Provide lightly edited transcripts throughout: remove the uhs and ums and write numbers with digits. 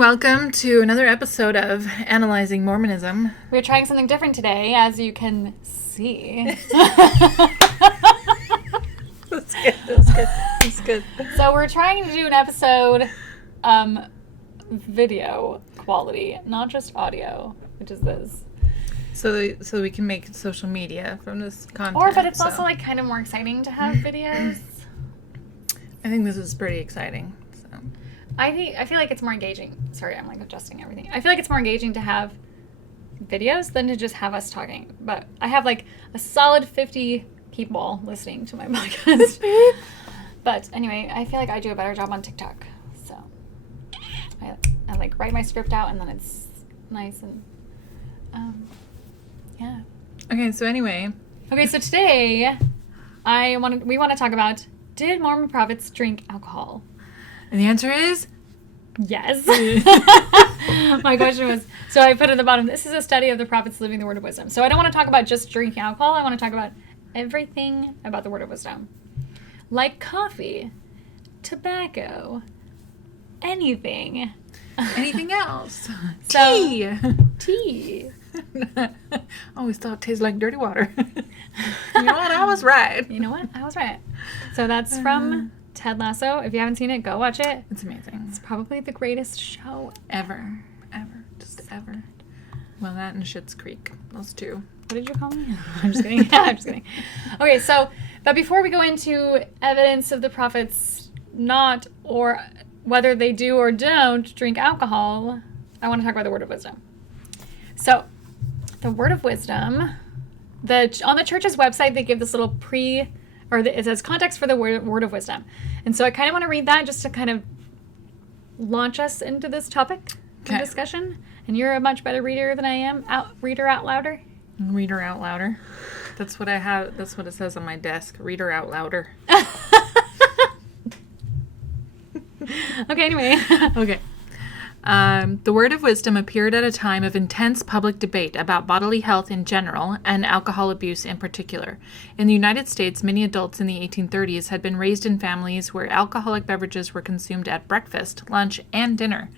welcome to another episode of Analyzing Mormonism. We're trying something different today, as you can see. That's good. So we're trying to do an episode, video quality, not just audio, which is this. So we can make social media from this content. But it's also like kind of more exciting to have videos. I think this is pretty exciting. So I feel like it's more engaging. Sorry, I'm like adjusting everything. I feel like it's more engaging to have videos than to just have us talking. But I have like a solid 50 people listening to my podcast. But anyway, I feel like I do a better job on TikTok. So I like write my script out and then it's nice and yeah. Okay, so anyway. Okay, so today we want to talk about, did Mormon prophets drink alcohol? And the answer is yes. My question was, so I put at the bottom, this is a study of the prophets living the word of wisdom. So I don't want to talk about just drinking alcohol. I want to talk about everything about the word of wisdom. Like coffee, tobacco, anything. anything else. So, Tea. I always thought it tasted like dirty water. You know what? I was right. So that's from Ted Lasso. If you haven't seen it, go watch it. It's amazing. It's probably the greatest show Ever. Just ever. Well, that and Schitt's Creek. Those two. What did you call me? I'm just kidding. Okay, so, but before we go into evidence of the prophets not, or whether they do or don't drink alcohol, I want to talk about the word of wisdom. So, the word of wisdom, on the church's website, they give this little it says context for the word of wisdom. And so I kind of want to read that just to kind of launch us into this topic of discussion. And you're a much better reader than I am. Reader out louder. Reader out louder. That's what I have. That's what it says on my desk. Reader out louder. Okay, anyway. Okay. The word of wisdom appeared at a time of intense public debate about bodily health in general and alcohol abuse in particular. In the United States, many adults in the 1830s had been raised in families where alcoholic beverages were consumed at breakfast, lunch, and dinner.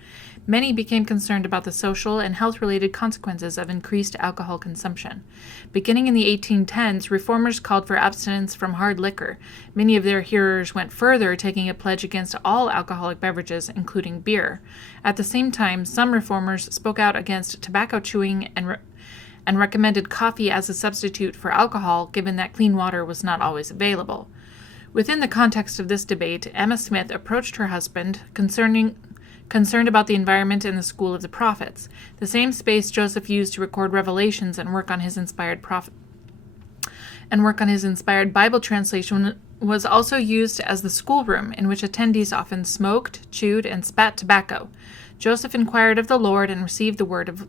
Many became concerned about the social and health-related consequences of increased alcohol consumption. Beginning in the 1810s, reformers called for abstinence from hard liquor. Many of their hearers went further, taking a pledge against all alcoholic beverages, including beer. At the same time, some reformers spoke out against tobacco chewing and recommended coffee as a substitute for alcohol, given that clean water was not always available. Within the context of this debate, Emma Smith approached her husband, concerned about the environment in the school of the prophets, the same space Joseph used to record revelations and work on his inspired Bible translation was also used as the schoolroom in which attendees often smoked, chewed, and spat tobacco. Joseph inquired of the Lord and received the word of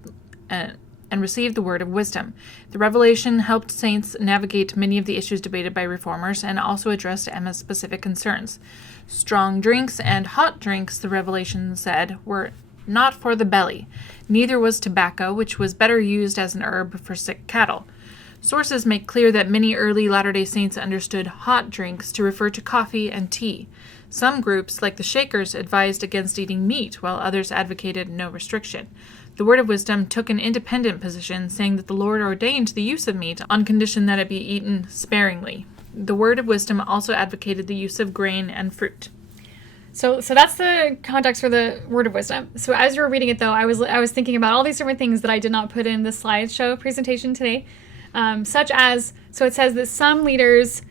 wisdom. The revelation helped saints navigate many of the issues debated by reformers and also addressed Emma's specific concerns. Strong drinks and hot drinks, the revelation said, were not for the belly. Neither was tobacco, which was better used as an herb for sick cattle. Sources make clear that many early Latter-day Saints understood hot drinks to refer to coffee and tea. Some groups, like the Shakers, advised against eating meat, while others advocated no restriction. The word of wisdom took an independent position, saying that the Lord ordained the use of meat on condition that it be eaten sparingly. The word of wisdom also advocated the use of grain and fruit. So that's the context for the word of wisdom. So as you were reading it, though, I was thinking about all these different things that I did not put in the slideshow presentation today, such as, so it says that some leaders,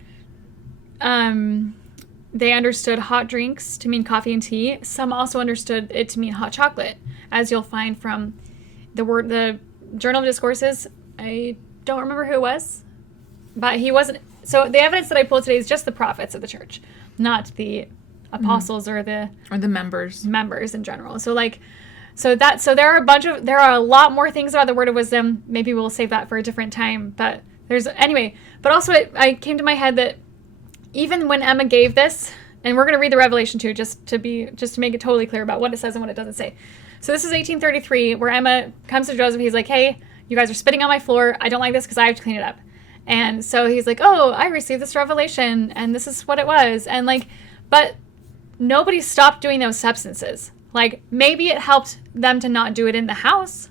they understood hot drinks to mean coffee and tea. Some also understood it to mean hot chocolate, as you'll find from the Journal of Discourses. I don't remember who it was, but he wasn't. So the evidence that I pulled today is just the prophets of the church, not the apostles or the members in general. So there are a lot more things about the word of wisdom. Maybe we'll save that for a different time. But also I came to my head that even when Emma gave this, and we're going to read the Revelation too, just to make it totally clear about what it says and what it doesn't say. So this is 1833, where Emma comes to Joseph. He's like, "Hey, you guys are spitting on my floor. I don't like this because I have to clean it up." And so he's like, "Oh, I received this revelation, and this is what it was." And but nobody stopped doing those substances. Like, maybe it helped them to not do it in the house,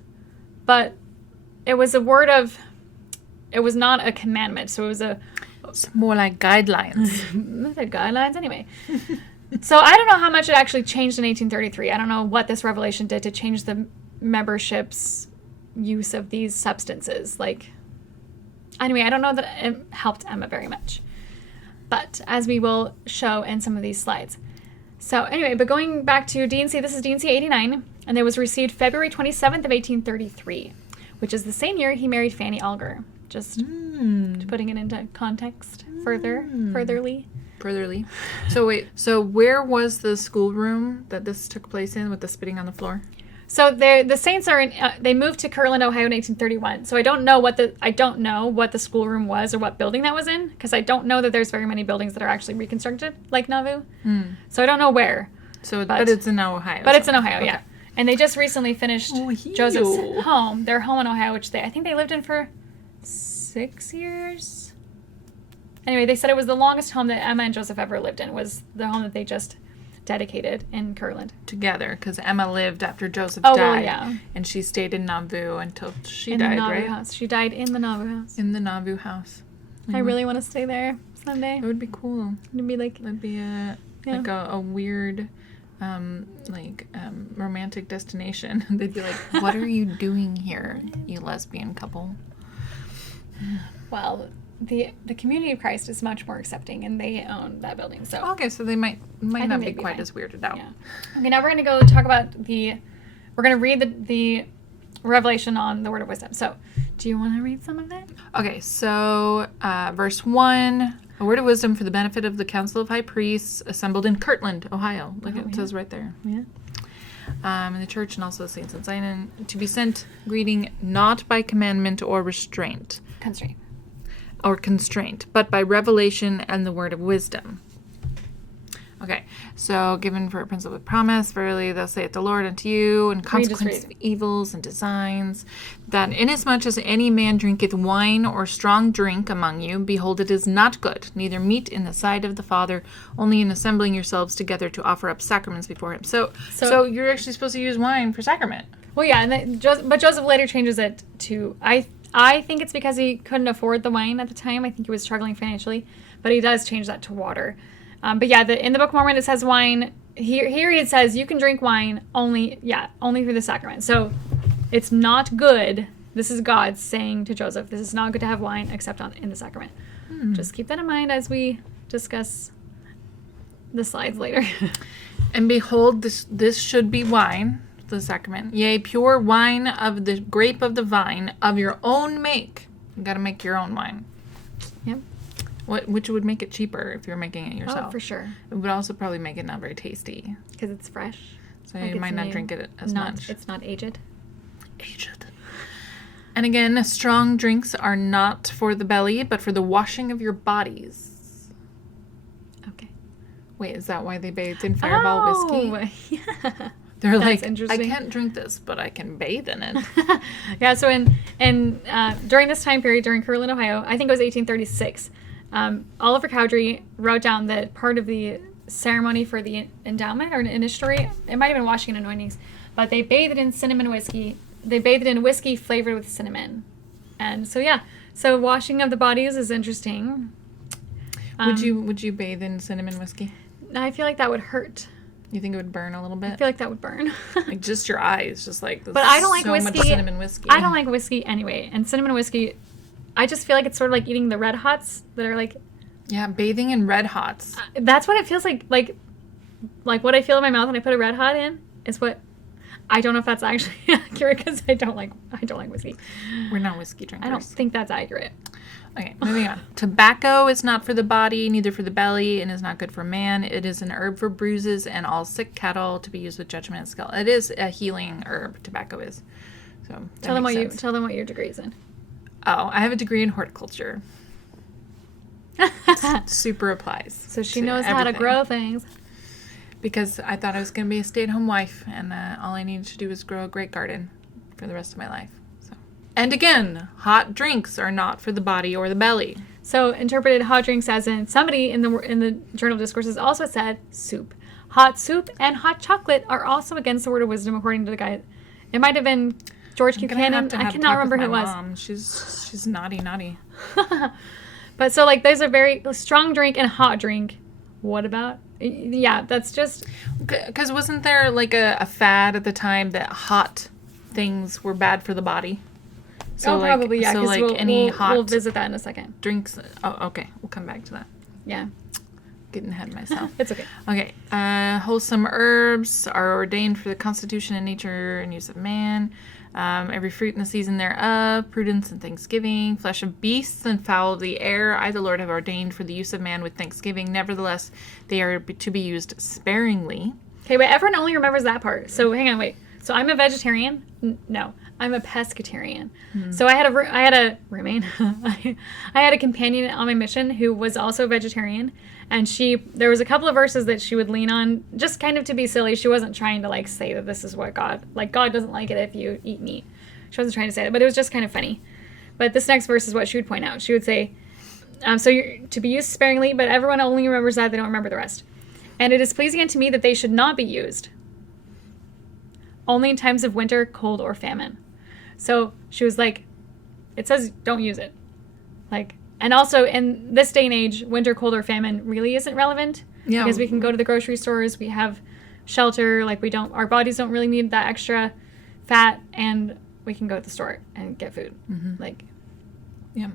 but it was it was not a commandment. So it was It's more like guidelines. the guidelines anyway. So I don't know how much it actually changed in 1833. I don't know what this revelation did to change the membership's use of these substances. Like, anyway, I don't know that it helped Emma very much. But as we will show in some of these slides. So anyway, but going back to D&C, this is D&C 89, and it was received February 27th of 1833, which is the same year he married Fanny Alger. Just putting it into context furtherly. So wait, so where was the schoolroom that this took place in with the spitting on the floor? So the Saints are in. They moved to Kirtland, Ohio, in 1831. So I don't know what the schoolroom was or what building that was in, because I don't know that there's very many buildings that are actually reconstructed like Nauvoo. So I don't know where. So, but it's in Ohio. But it's in Ohio, yeah. And they just recently finished Ohio. Joseph's home, their home in Ohio, which I think they lived in for 6 years. Anyway, they said it was the longest home that Emma and Joseph ever lived in, was the home that they just dedicated in Kirtland. Together, because Emma lived after Joseph Oh, died. well, yeah. And she stayed in Nauvoo until she In died, the Nauvoo right? house. She died in the Nauvoo house. In the Nauvoo house. I really want to stay there someday. It would be cool. It'd be like, That'd be like a weird, romantic destination. They'd be like, "What are you doing here, you lesbian couple?" well, the Community of Christ is much more accepting, and they own that building. So Okay, so they might think not they'd be be quite fine. as weirded out. yeah. Okay, now we're going to go talk about we're going to read the revelation on the word of wisdom. So, do you want to read some of it? Okay, so verse 1, a word of wisdom for the benefit of the Council of High Priests assembled in Kirtland, Ohio. Like it says right there. Yeah. In the church and also the saints in Zion, to be sent greeting not by commandment or restraint. Constraint, but by revelation and the word of wisdom. Okay, so given for a principle of promise, verily thus saith the Lord unto you, and consequence of evils and designs, that inasmuch as any man drinketh wine or strong drink among you, behold, it is not good, neither meet in the sight of the Father, only in assembling yourselves together to offer up sacraments before him. So you're actually supposed to use wine for sacrament. Well, yeah, but Joseph later changes it to, I think it's because he couldn't afford the wine at the time. I think he was struggling financially, but he does change that to water. But yeah, in the Book of Mormon it says wine. Here it says you can drink wine only through the sacrament. So it's not good. This is God saying to Joseph, this is not good to have wine except in the sacrament. Just keep that in mind as we discuss the slides later. And behold, this should be wine, the sacrament. Yea, pure wine of the grape of the vine of your own make. You got to make your own wine. Yep. Which would make it cheaper if you're making it yourself. Oh, for sure. It would also probably make it not very tasty. Because it's fresh. So you might not drink it as much. It's not aged. And again, strong drinks are not for the belly, but for the washing of your bodies. Okay. Wait, is that why they bathed in Fireball whiskey? Yeah. They're That's like, I interesting. can't drink this, but I can bathe in it. Yeah, so during this time period, during Kirtland, Ohio, I think it was 1836, Oliver Cowdery wrote down that part of the ceremony for the endowment or initiatory, it might have been washing and anointings, but they bathed in cinnamon whiskey. They bathed in whiskey flavored with cinnamon. And so, yeah, so washing of the bodies is interesting. Would you bathe in cinnamon whiskey? I feel like that would hurt. You think it would burn a little bit? I feel like that would burn. Like just your eyes, just like But I don't like so whiskey. much cinnamon whiskey. I don't like whiskey anyway. And cinnamon whiskey, I just feel like it's sort of like eating the Red Hots that are like... Yeah, bathing in Red Hots. That's what it feels like. Like what I feel in my mouth when I put a Red Hot in is what... I don't know if that's actually accurate because I don't like whiskey. We're not whiskey drinkers. I don't think that's accurate. Okay, moving on. Tobacco is not for the body, neither for the belly, and is not good for man. It is an herb for bruises and all sick cattle to be used with judgment and skill. It is a healing herb, tobacco is. So Tell them what your degree is in. Oh, I have a degree in horticulture. Super applies. So she knows how to grow things. Because I thought I was going to be a stay-at-home wife, and all I needed to do was grow a great garden for the rest of my life. So, and again, hot drinks are not for the body or the belly. So interpreted hot drinks as in somebody in the Journal of Discourses also said soup. hot soup and hot chocolate are also against the word of wisdom, according to the guy. It might have been George Buchanan. I cannot remember who it was. Mom. She's naughty. But so, like, there's a very strong drink and hot drink. What about? Yeah, that's just... Because wasn't there, like, a fad at the time that hot things were bad for the body? So, probably, yeah. So, like, we'll visit that in a second. Drinks... Oh, okay. We'll come back to that. Yeah. Getting ahead of myself. It's okay. Okay. Wholesome herbs are ordained for the constitution and nature and use of man. Every fruit in the season thereof, prudence and thanksgiving, flesh of beasts and fowl of the air, I the Lord have ordained for the use of man with thanksgiving. Nevertheless, they are to be used sparingly. Okay, but everyone only remembers that part. So hang on, wait. So I'm a vegetarian? No, I'm a pescatarian. So I had a roommate. I had a companion on my mission who was also a vegetarian, and there was a couple of verses that she would lean on, just kind of to be silly. She wasn't trying to like say that this is what God doesn't like it if you eat meat. She wasn't trying to say that, but it was just kind of funny. But this next verse is what she would point out. She would say, so you're to be used sparingly, but everyone only remembers that, they don't remember the rest. And it is pleasing unto me that they should not be used only in times of winter, cold, or famine. So she was like, it says don't use it. Like, and also in this day and age, winter, cold, or famine really isn't relevant. Yeah. Because we can go to the grocery stores, we have shelter, like our bodies don't really need that extra fat, and we can go to the store and get food. Like, yeah.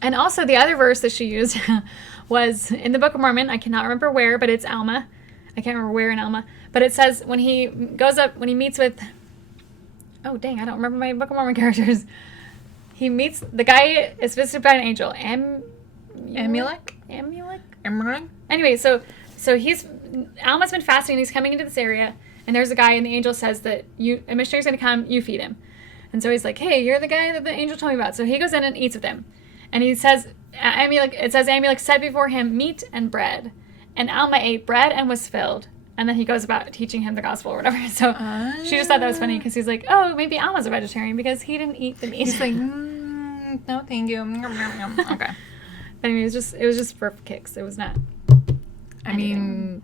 And also the other verse that she used was in the Book of Mormon. I cannot remember where, but it's Alma. I can't remember where in Alma. But it says when he meets with... Oh, dang, I don't remember my Book of Mormon characters. He meets... The guy is visited by an angel. Amulek? Anyway, so Alma's been fasting, and he's coming into this area, and there's a guy, and the angel says that a missionary's going to come, you feed him. And so he's like, hey, you're the guy that the angel told me about. So he goes in and eats with him. And he says, Amulek set before him meat and bread. And Alma ate bread and was filled. And then he goes about teaching him the gospel or whatever. So she just thought that was funny because he's like, oh, maybe Alma's a vegetarian because he didn't eat the meat. He's like, no, thank you. Okay. But anyway, it was just for kicks. It was not. I mean,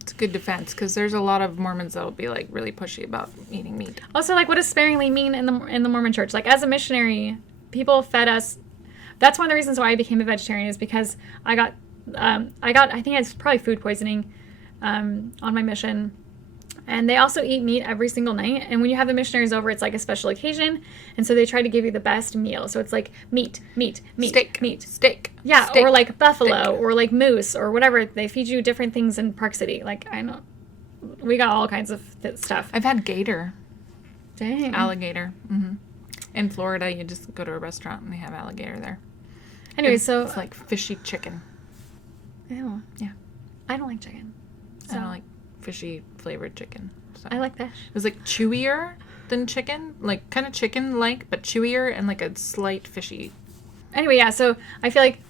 it's a good defense because there's a lot of Mormons that will be like really pushy about eating meat. Also, like, what does sparingly mean in the Mormon church? Like, as a missionary, people fed us. That's one of the reasons why I became a vegetarian, is because I got I think it's probably food poisoning on my mission. And they also eat meat every single night. And when you have the missionaries over, it's like a special occasion. And so they try to give you the best meal. So it's like meat, steak. Yeah, steak, or like buffalo, steak, or like moose, or whatever. They feed you different things in Park City. Like, I know. We got all kinds of stuff. I've had gator. Dang. Alligator. Mm-hmm. In Florida, you just go to a restaurant and they have alligator there. Anyway, it's like fishy chicken. Ew. Yeah. I don't like chicken. So. I don't like fishy flavored chicken. So. I like fish. It was like chewier than chicken, like kind of chicken-like, but chewier and like a slight fishy. Anyway, yeah, so I feel like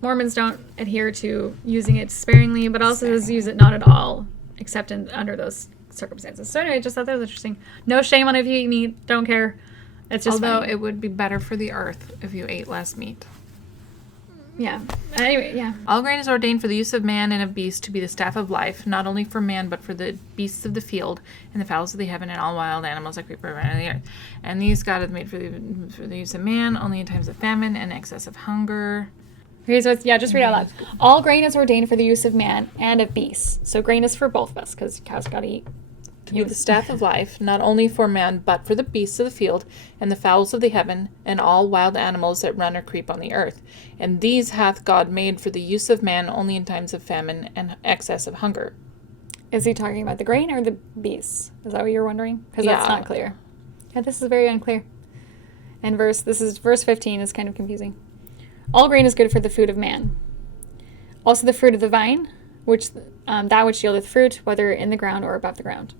Mormons don't adhere to using it sparingly, but also use it not at all, except under those circumstances. So anyway, I just thought that was interesting. No shame on if you eat meat. Don't care. It's just Although funny. It would be better for the earth if you ate less meat. Yeah. Anyway, yeah. All grain is ordained for the use of man and of beast to be the staff of life, not only for man, but for the beasts of the field and the fowls of the heaven and all wild animals that creep around the earth. And these God hath made for the use of man, only in times of famine and excess of hunger. Here's what's, just read out loud. All grain is ordained for the use of man and of beasts. So grain is for both of us, because cows got to eat. To be the staff of life, not only for man, but for the beasts of the field, and the fowls of the heaven, and all wild animals that run or creep on the earth. And these hath God made for the use of man only in times of famine and excess of hunger. Is he talking about the grain or the beasts? Is that what you're wondering? Because that's not clear. Yeah, this is very unclear. And verse 15 is kind of confusing. All grain is good for the food of man. Also the fruit of the vine, which that which yieldeth fruit, whether in the ground or above the ground.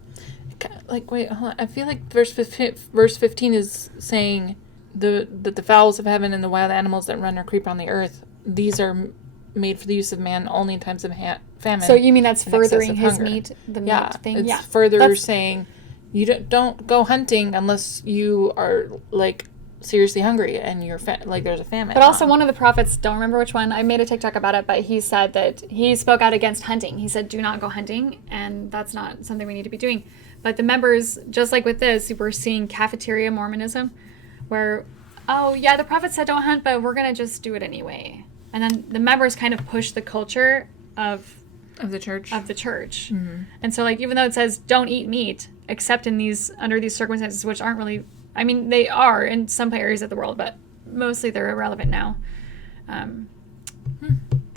Like, wait, hold on. I feel like verse 15 is saying that the fowls of heaven and the wild animals that run or creep on the earth, these are made for the use of man only in times of famine. So you mean that's furthering his meat, the meat thing? It's further saying you don't go hunting unless you are, like, seriously hungry and you're like there's a famine. But also one of the prophets, don't remember which one, I made a TikTok about it, but he said that he spoke out against hunting. He said, do not go hunting, and that's not something we need to be doing. But the members, just like with this, we're seeing cafeteria Mormonism, where, oh yeah, the prophet said don't hunt, but we're going to just do it anyway. And then the members kind of push the culture of the church. Mm-hmm. And so, like, even though it says don't eat meat, except under these circumstances, which aren't really, I mean, they are in some areas of the world, but mostly they're irrelevant now.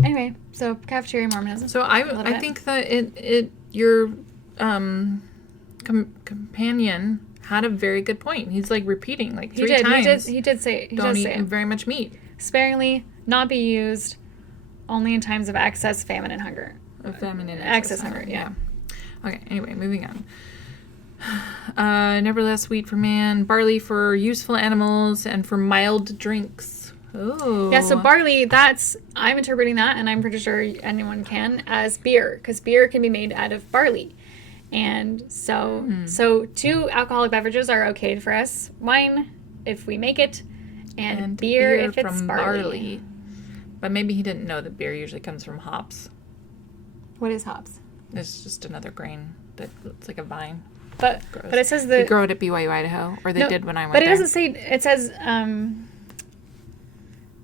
Anyway, so cafeteria Mormonism. So I think that your companion had a very good point. He's like repeating like three times. He did say don't eat very much meat. Sparingly, not be used, only in times of excess famine and hunger. Famine and excess hunger. Yeah. Okay. Anyway, moving on. Nevertheless, wheat for man, barley for useful animals, and for mild drinks. Oh. Yeah, so barley, I'm interpreting that, and I'm pretty sure anyone can, as beer, because beer can be made out of barley. And so 2 alcoholic beverages are okay for us. Wine, if we make it, and beer if it's from barley. But maybe he didn't know that beer usually comes from hops. What is hops? It's just another grain that looks like a vine. But it says they grow it at BYU, Idaho, or they did when I went there. But it doesn't say. It says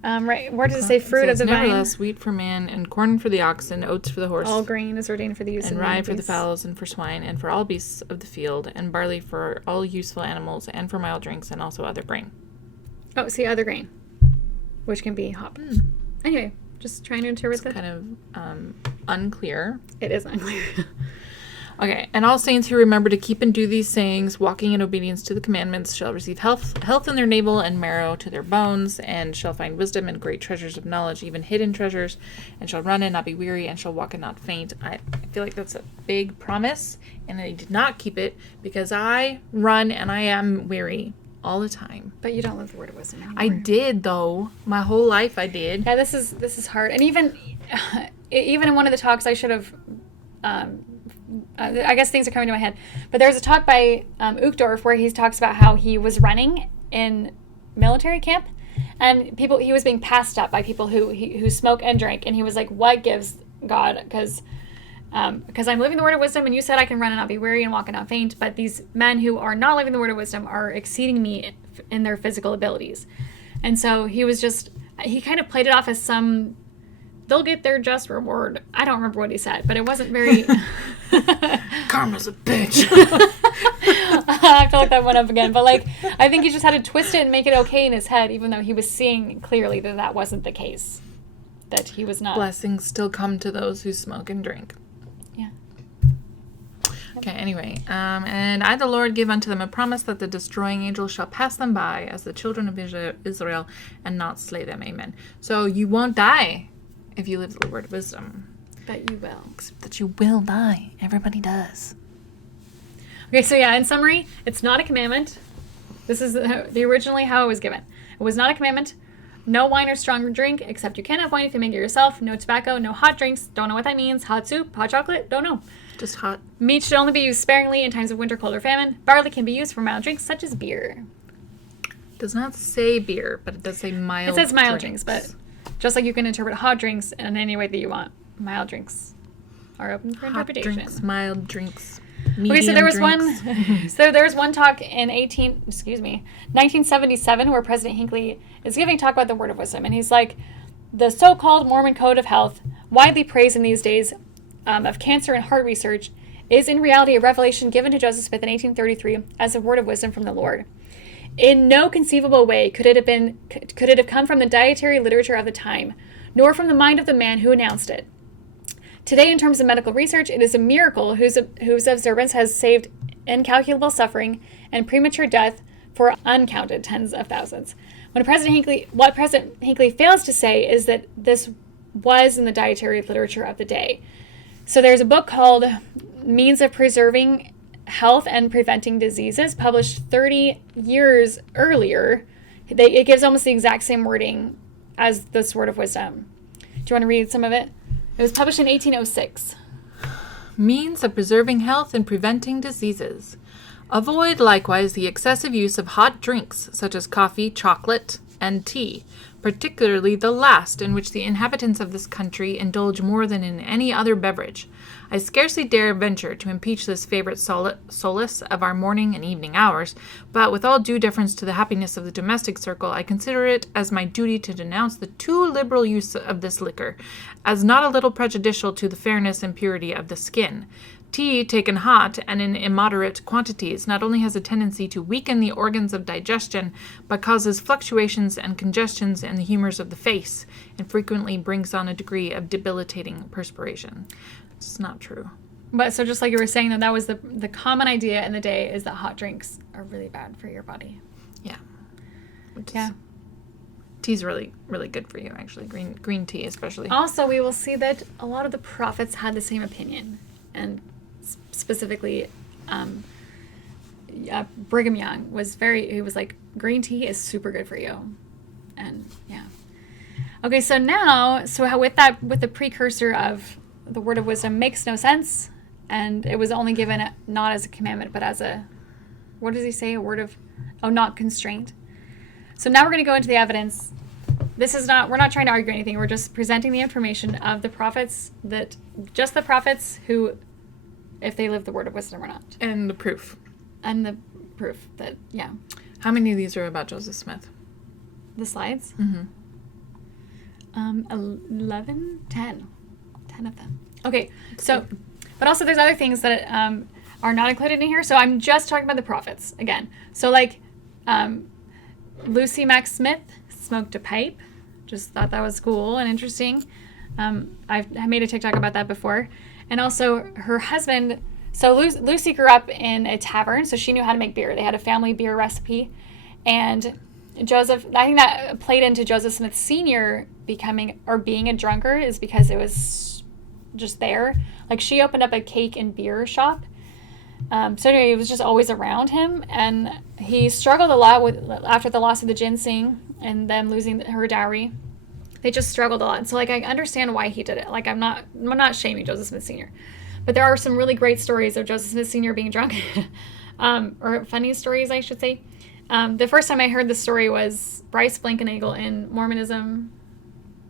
right. Where does it say fruit of the vine? Nevertheless, wheat for man, and corn for the oxen, oats for the horse. All grain is ordained for the use of and rye for the fowls, and for swine, and for all beasts of the field, and barley for all useful animals, and for mild drinks, and also other grain. Oh, see, other grain, which can be hop. Anyway, just trying to interpret that. Kind of unclear. It is unclear. Okay, and all saints who remember to keep and do these sayings, walking in obedience to the commandments, shall receive health in their navel and marrow to their bones, and shall find wisdom and great treasures of knowledge, even hidden treasures, and shall run and not be weary, and shall walk and not faint. I feel like that's a big promise, and I did not keep it because I run and I am weary all the time. But you don't live the word of wisdom anymore. I did, though. My whole life I did. Yeah, this is hard. And even in one of the talks, I should have... I guess things are coming to my head. But there's a talk by Uchtdorf where he talks about how he was running in military camp, and he was being passed up by people who smoke and drink, and he was like, what gives God? Because I'm living the word of wisdom, and you said I can run and not be weary and walk and not faint, but these men who are not living the word of wisdom are exceeding me in their physical abilities. And so he kind of played it off as they'll get their just reward. I don't remember what he said, but it wasn't very... Karma's a bitch. I have to look that one up again. But, I think he just had to twist it and make it okay in his head, even though he was seeing clearly that wasn't the case. That he was not... Blessings still come to those who smoke and drink. Yeah. Okay, anyway. And I, the Lord, give unto them a promise that the destroying angel shall pass them by as the children of Israel and not slay them. Amen. So you won't die if you live the word of wisdom. But you will. Except that you will die. Everybody does. Okay, so yeah, in summary, it's not a commandment. This is originally how it was given. It was not a commandment. No wine or strong drink, except you can have wine if you make it yourself. No tobacco, no hot drinks. Don't know what that means. Hot soup, hot chocolate, don't know. Just hot. Meat should only be used sparingly in times of winter, cold, or famine. Barley can be used for mild drinks, such as beer. It does not say beer, but it does say mild drinks. It says mild drinks, but just like you can interpret hot drinks in any way that you want. Mild drinks are open for interpretation. Hot drinks, mild drinks, okay, so there was one talk in 1977 where President Hinckley is giving talk about the word of wisdom, and he's like, the so-called Mormon code of health, widely praised in these days of cancer and heart research, is in reality a revelation given to Joseph Smith in 1833 as a word of wisdom from the Lord. In no conceivable way could it have come from the dietary literature of the time, nor from the mind of the man who announced it. Today, in terms of medical research, it is a miracle whose observance has saved incalculable suffering and premature death for uncounted tens of thousands. What President Hinckley fails to say is that this was in the dietary literature of the day. So there's a book called Means of Preserving Health and Preventing Diseases, published 30 years earlier. It gives almost the exact same wording as this word of wisdom. Do you want to read some of it? It was published in 1806. Means of preserving health and preventing diseases. Avoid likewise the excessive use of hot drinks, such as coffee, chocolate, and tea, particularly the last, in which the inhabitants of this country indulge more than in any other beverage. I scarcely dare venture to impeach this favorite solace of our morning and evening hours, but with all due deference to the happiness of the domestic circle, I consider it as my duty to denounce the too liberal use of this liquor, as not a little prejudicial to the fairness and purity of the skin. Tea, taken hot and in immoderate quantities, not only has a tendency to weaken the organs of digestion, but causes fluctuations and congestions in the humors of the face, and frequently brings on a degree of debilitating perspiration. It's not true. But so just like you were saying, that was the common idea in the day, is that hot drinks are really bad for your body. Yeah. Yeah. Tea's really, really good for you, actually. Green tea, especially. Also, we will see that a lot of the prophets had the same opinion, and specifically, Brigham Young he was like, green tea is super good for you, and yeah. Okay, so now, with the precursor of the word of wisdom makes no sense, and it was only given not as a commandment, but as a, what does he say? A word of, not constraint. So now we're going to go into the evidence. We're not trying to argue anything. We're just presenting the information of the prophets, just the prophets who, if they live the word of wisdom or not. And the proof. And the proof that, yeah. How many of these are about Joseph Smith? The slides? Mm-hmm. 11? 10. 10 of them. Okay, so, but also there's other things that are not included in here. So I'm just talking about the prophets again. So like Lucy Mack Smith smoked a pipe. Just thought that was cool and interesting. I've made a TikTok about that before. And also her husband, so Lucy grew up in a tavern, so she knew how to make beer. They had a family beer recipe. And Joseph, I think that played into Joseph Smith Sr. being a drunkard, is because it was just there. Like, she opened up a cake and beer shop. So anyway, it was just always around him, and he struggled a lot after the loss of the ginseng and then losing her dowry. They just struggled a lot. And so like, I understand why he did it. Like, I'm not shaming Joseph Smith Sr., but there are some really great stories of Joseph Smith Sr. being drunk, or funny stories, I should say. The first time I heard the story was Bryce Blankenagel in Mormonism,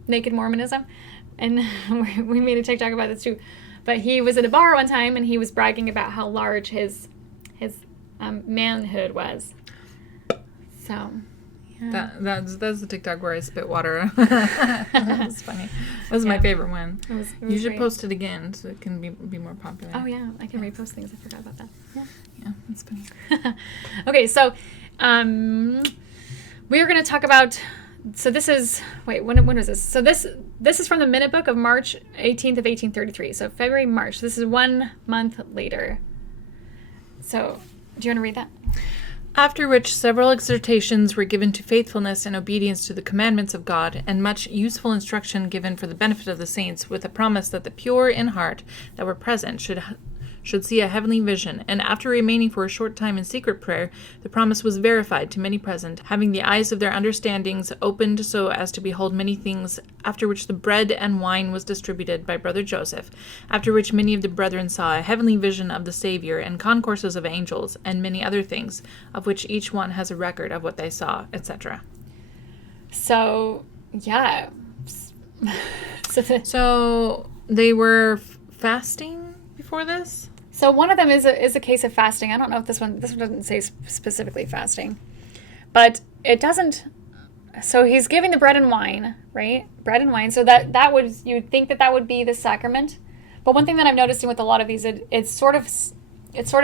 Naked Mormonism, and we made a TikTok about this too. But he was at a bar one time, and he was bragging about how large his manhood was. So, yeah. That's the TikTok where I spit water. That was funny. That was my favorite one. It was you should great. Post it again so it can be more popular. Oh yeah, I can repost things. I forgot about that. Yeah, that's funny. Okay, so we are going to talk about. So this is, when was this? So this is from the Minute Book of March 18th of 1833. So February, March. This is 1 month later. So do you want to read that? After which several exhortations were given to faithfulness and obedience to the commandments of God, and much useful instruction given for the benefit of the saints, with a promise that the pure in heart that were present should see a heavenly vision. And after remaining for a short time in secret prayer, the promise was verified to many present, having the eyes of their understandings opened so as to behold many things, after which the bread and wine was distributed by brother Joseph, after which many of the brethren saw a heavenly vision of the Savior, and concourses of angels, and many other things, of which each one has a record of what they saw, etc. So, yeah. So they were fasting before this? So one of them is a case of fasting. I don't know if this one doesn't say specifically fasting, but it doesn't. So he's giving the bread and wine, right? Bread and wine. So that would, you'd think that would be the sacrament. But one thing that I've noticed with a lot of these, it sort of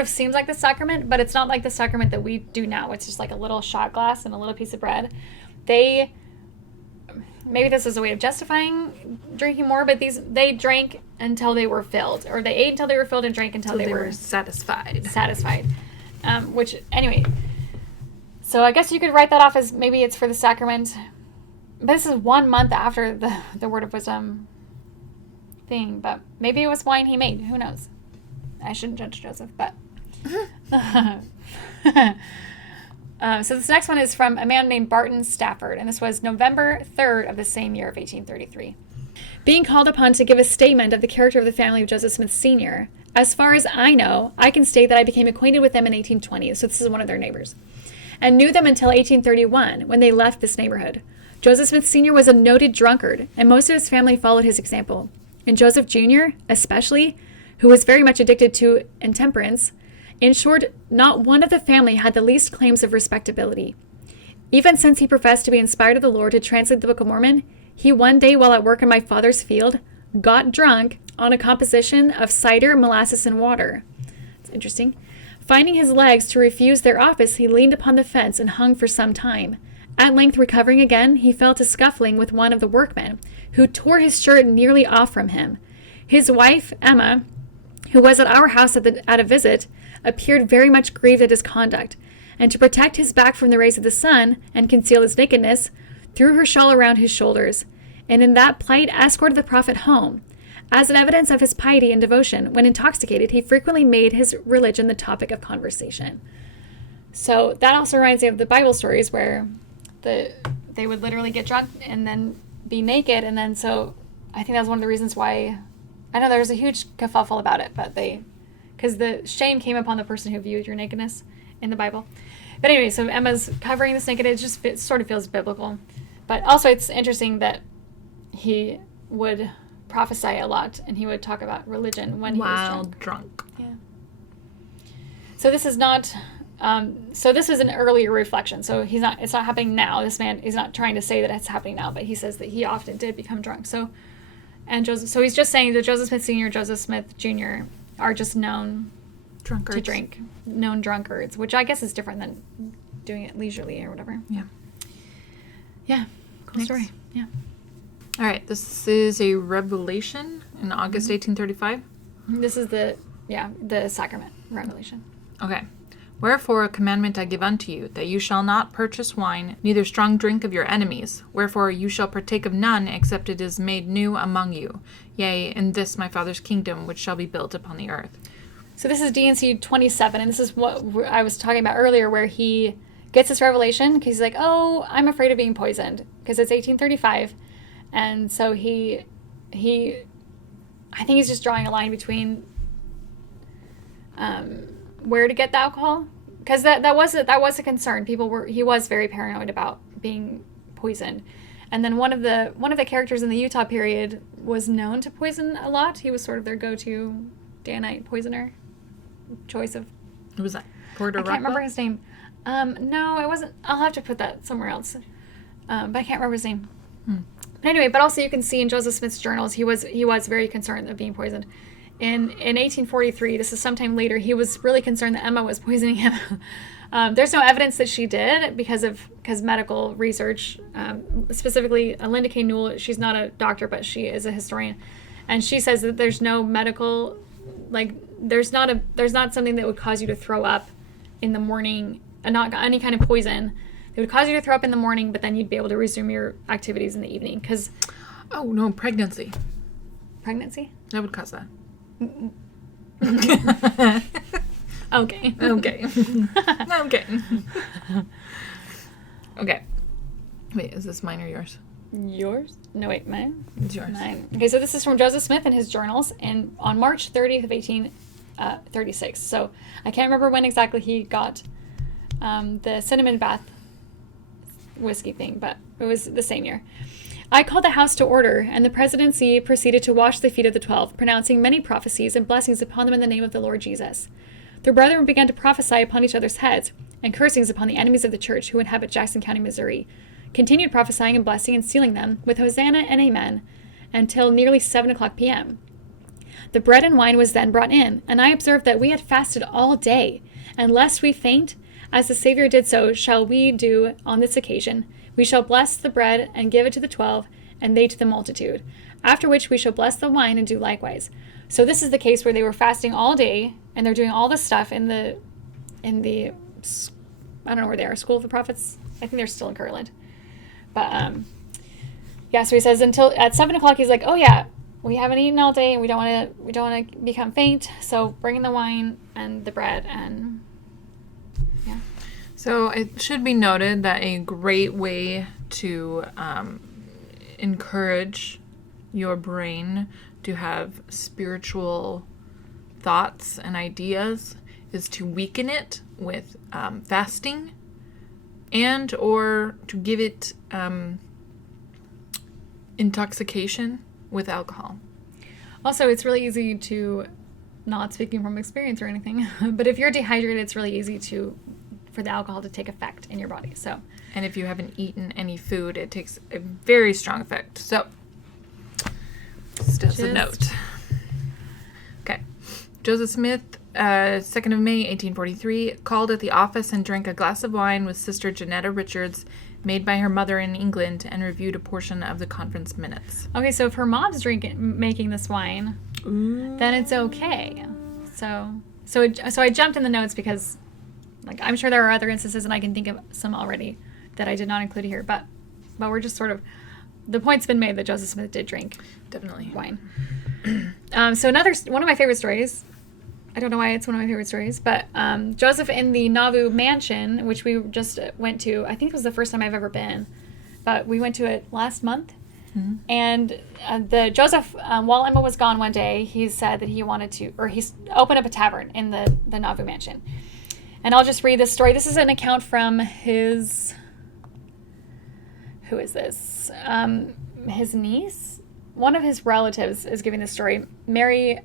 seems like the sacrament, but it's not like the sacrament that we do now. It's just like a little shot glass and a little piece of bread. Maybe this is a way of justifying drinking more, but they drank until they were filled, or they ate until they were filled and drank until they were satisfied. Which, anyway, so I guess you could write that off as maybe it's for the sacrament. But this is 1 month after the Word of Wisdom thing, but maybe it was wine he made. Who knows? I shouldn't judge Joseph, but... So this next one is from a man named Barton Stafford, and this was November 3rd of the same year of 1833. Being called upon to give a statement of the character of the family of Joseph Smith Sr., As far as I know, I can state that I became acquainted with them in 1820, so this is one of their neighbors, and knew them until 1831 when they left this neighborhood. Joseph Smith Sr. was a noted drunkard, and most of his family followed his example. And Joseph Jr., especially, who was very much addicted to intemperance. In short, not one of the family had the least claims of respectability. Even since he professed to be inspired of the Lord to translate the Book of Mormon, he one day, while at work in my father's field, got drunk on a composition of cider, molasses, and water. It's interesting. Finding his legs to refuse their office, he leaned upon the fence and hung for some time. At length, recovering again, he fell to scuffling with one of the workmen, who tore his shirt nearly off from him. His wife, Emma, who was at our house at a visit, appeared very much grieved at his conduct, and to protect his back from the rays of the sun and conceal his nakedness, threw her shawl around his shoulders, and in that plight escorted the prophet home. As an evidence of his piety and devotion, when intoxicated, he frequently made his religion the topic of conversation. So that also reminds me of the Bible stories where they would literally get drunk and then be naked, and then so I think that's one of the reasons why, I know there's a huge kerfuffle about it, but because the shame came upon the person who viewed your nakedness in the Bible. But anyway, so Emma's covering this nakedness, it sort of feels biblical. But also it's interesting that he would prophesy a lot, and he would talk about religion when he was drunk. Yeah. So this is not... so this is an earlier reflection. So it's not happening now. This man is not trying to say that it's happening now, but he says that he often did become drunk. So he's just saying that Joseph Smith Sr., Joseph Smith Jr. are just known drunkards. To drink, known drunkards, which I guess is different than doing it leisurely or whatever. Yeah. Yeah. Cool story. Yeah. All right. This is a revelation in August 1835. This is the sacrament revelation. Okay. Wherefore a commandment I give unto you, that you shall not purchase wine, neither strong drink of your enemies. Wherefore you shall partake of none, except it is made new among you. Yea, in this my Father's kingdom, which shall be built upon the earth. So this is D&C 27, and this is what I was talking about earlier, where he gets this revelation, because he's like, oh, I'm afraid of being poisoned, because it's 1835. And so I think he's just drawing a line between where to get the alcohol, because that was a concern. He was very paranoid about being poisoned, and then one of the characters in the Utah period was known to poison a lot. He was sort of their go-to Danite poisoner choice of. Who was that? Porter I can't remember his name. No, it wasn't. I'll have to put that somewhere else. But I can't remember his name. But anyway, but also you can see in Joseph Smith's journals he was very concerned of being poisoned. In 1843, this is sometime later, he was really concerned that Emma was poisoning him. There's no evidence that she did because medical research, specifically Linda K. Newell, she's not a doctor, but she is a historian. And she says that there's no medical, there's not something that would cause you to throw up in the morning, not any kind of poison. It would cause you to throw up in the morning, but then you'd be able to resume your activities in the evening. Oh, no, pregnancy. Pregnancy? That would cause that. Okay. Okay. Okay. Wait, is this mine or yours? Yours? No, wait, mine? It's yours. Mine. Okay, so this is from Joseph Smith in his journals on March 30th of 1836. So I can't remember when exactly he got the cinnamon bath whiskey thing, but it was the same year. I called the house to order, and the presidency proceeded to wash the feet of the 12, pronouncing many prophecies and blessings upon them in the name of the Lord Jesus. The brethren began to prophesy upon each other's heads, and cursings upon the enemies of the church who inhabit Jackson County, Missouri. Continued prophesying and blessing and sealing them with Hosanna and Amen until nearly 7 o'clock p.m. The bread and wine was then brought in, and I observed that we had fasted all day, and lest we faint, as the Savior did so shall we do on this occasion. We shall bless the bread and give it to the 12, and they to the multitude. After which we shall bless the wine and do likewise. So this is the case where they were fasting all day, and they're doing all this stuff in the I don't know where they are, School of the Prophets. I think they're still in Kirtland. But so he says until at 7 o'clock he's like, oh yeah, we haven't eaten all day, and we don't want to become faint. So bring in the wine and the bread and. Yeah. So it should be noted that a great way to encourage your brain to have spiritual thoughts and ideas is to weaken it with fasting and or to give it intoxication with alcohol. Also, it's really easy to, not speaking from experience or anything, but if you're dehydrated, it's really easy for the alcohol to take effect in your body. So, and if you haven't eaten any food, it takes a very strong effect. So, just a note. Okay. Joseph Smith, 2nd of May, 1843, called at the office and drank a glass of wine with Sister Janetta Richards, made by her mother in England, and reviewed a portion of the conference minutes. Okay, so if her mom's making this wine, then it's okay. So I jumped in the notes because, like, I'm sure there are other instances, and I can think of some already that I did not include here, but we're just sort of, the point's been made that Joseph Smith did drink definitely wine. So one of my favorite stories, I don't know why it's one of my favorite stories, but Joseph in the Nauvoo mansion, which we just went to, I think it was the first time I've ever been, but we went to it last month. Mm-hmm. And Joseph, while Emma was gone one day, he said that he wanted to, or he's opened up a tavern in the Nauvoo mansion. And I'll just read this story. This is an account from his, who is this? His niece? One of his relatives is giving this story. Mary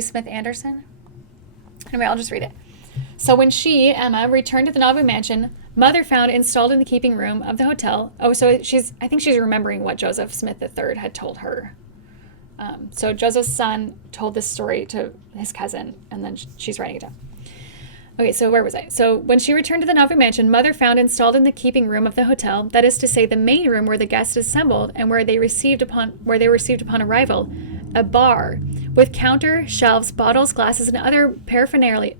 Smith Anderson? Anyway, I'll just read it. So when she, Emma, returned to the Nauvoo mansion, Mother found installed in the keeping room of the hotel. Oh, so I think she's remembering what Joseph Smith III had told her. So Joseph's son told this story to his cousin, and then she's writing it down. Okay, so where was I? So when she returned to the Nauvoo mansion, Mother found installed in the keeping room of the hotel, that is to say, the main room where the guests assembled and where they received upon arrival, a bar with counter, shelves, bottles, glasses, and other paraphernalia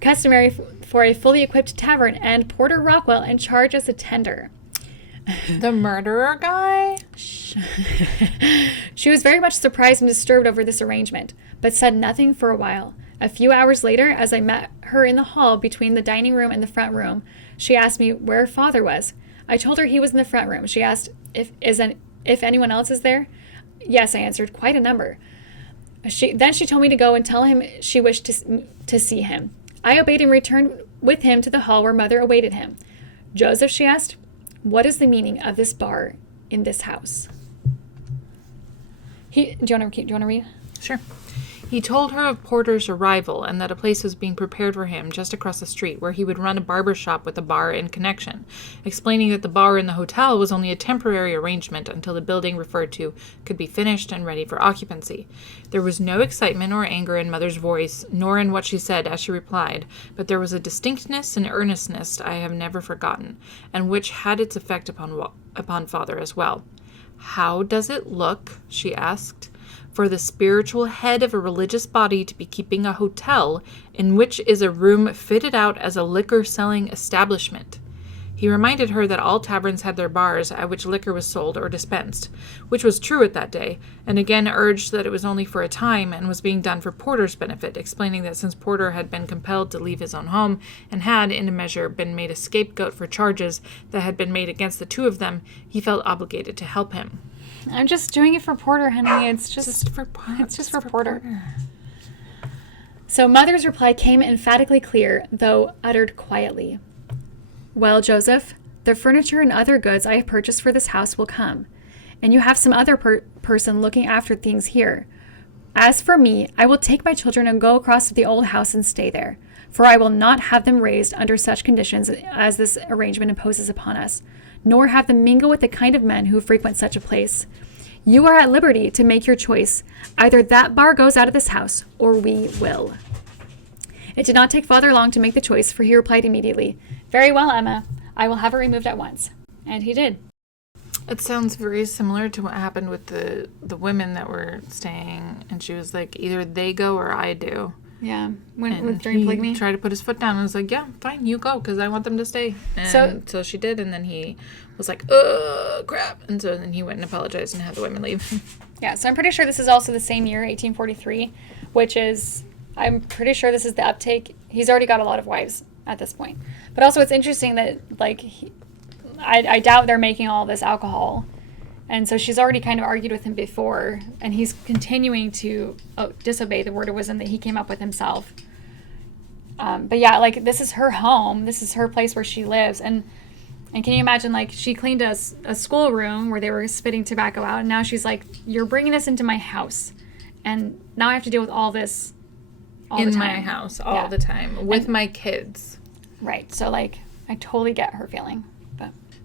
customary for a fully equipped tavern, and Porter Rockwell in charge as a tender. The murderer guy? She was very much surprised and disturbed over this arrangement, but said nothing for a while. A few hours later, as I met her in the hall between the dining room and the front room, she asked me where Father was. I told her he was in the front room. She asked if anyone else is there. Yes, I answered, quite a number. Then she told me to go and tell him she wished to see him. I obeyed and returned with him to the hall where Mother awaited him. Joseph, she asked, what is the meaning of this bar in this house? Do you want to read? Sure. He told her of Porter's arrival and that a place was being prepared for him just across the street where he would run a barber shop with a bar in connection, explaining that the bar in the hotel was only a temporary arrangement until the building referred to could be finished and ready for occupancy. There was no excitement or anger in Mother's voice, nor in what she said as she replied, but there was a distinctness and earnestness I have never forgotten, and which had its effect upon Father as well. How does it look, she asked, for the spiritual head of a religious body to be keeping a hotel in which is a room fitted out as a liquor-selling establishment? He reminded her that all taverns had their bars at which liquor was sold or dispensed, which was true at that day, and again urged that it was only for a time and was being done for Porter's benefit, explaining that since Porter had been compelled to leave his own home and had, in a measure, been made a scapegoat for charges that had been made against the two of them, he felt obligated to help him. I'm just doing it for Porter, honey. It's just for Porter. So Mother's reply came emphatically clear, though uttered quietly. Well, Joseph, the furniture and other goods I have purchased for this house will come, and you have some other person looking after things here. As for me, I will take my children and go across to the old house and stay there, for I will not have them raised under such conditions as this arrangement imposes upon us, nor have them mingle with the kind of men who frequent such a place. You are at liberty to make your choice. Either that bar goes out of this house, or we will. It did not take Father long to make the choice, for he replied immediately, Very well, Emma. I will have her removed at once. And he did. It sounds very similar to what happened with the women that were staying, and she was like, either they go or I do. Yeah, during polygamy. He tried to put his foot down and was like, yeah, fine, you go, because I want them to stay. And so she did, and then he was like, oh, crap. And so then he went and apologized and had the women leave. Yeah, so I'm pretty sure this is also the same year, 1843, which is, I'm pretty sure this is the uptake. He's already got a lot of wives at this point. But also it's interesting that, like, I doubt they're making all this alcohol And so she's already kind of argued with him before, and he's continuing to disobey the word of wisdom that he came up with himself. But yeah, like, this is her home. This is her place where she lives. And can you imagine, like, she cleaned a schoolroom where they were spitting tobacco out, and now she's like, you're bringing this into my house. And now I have to deal with all this all the time. In my house all the time with my kids. Right. So, like, I totally get her feeling.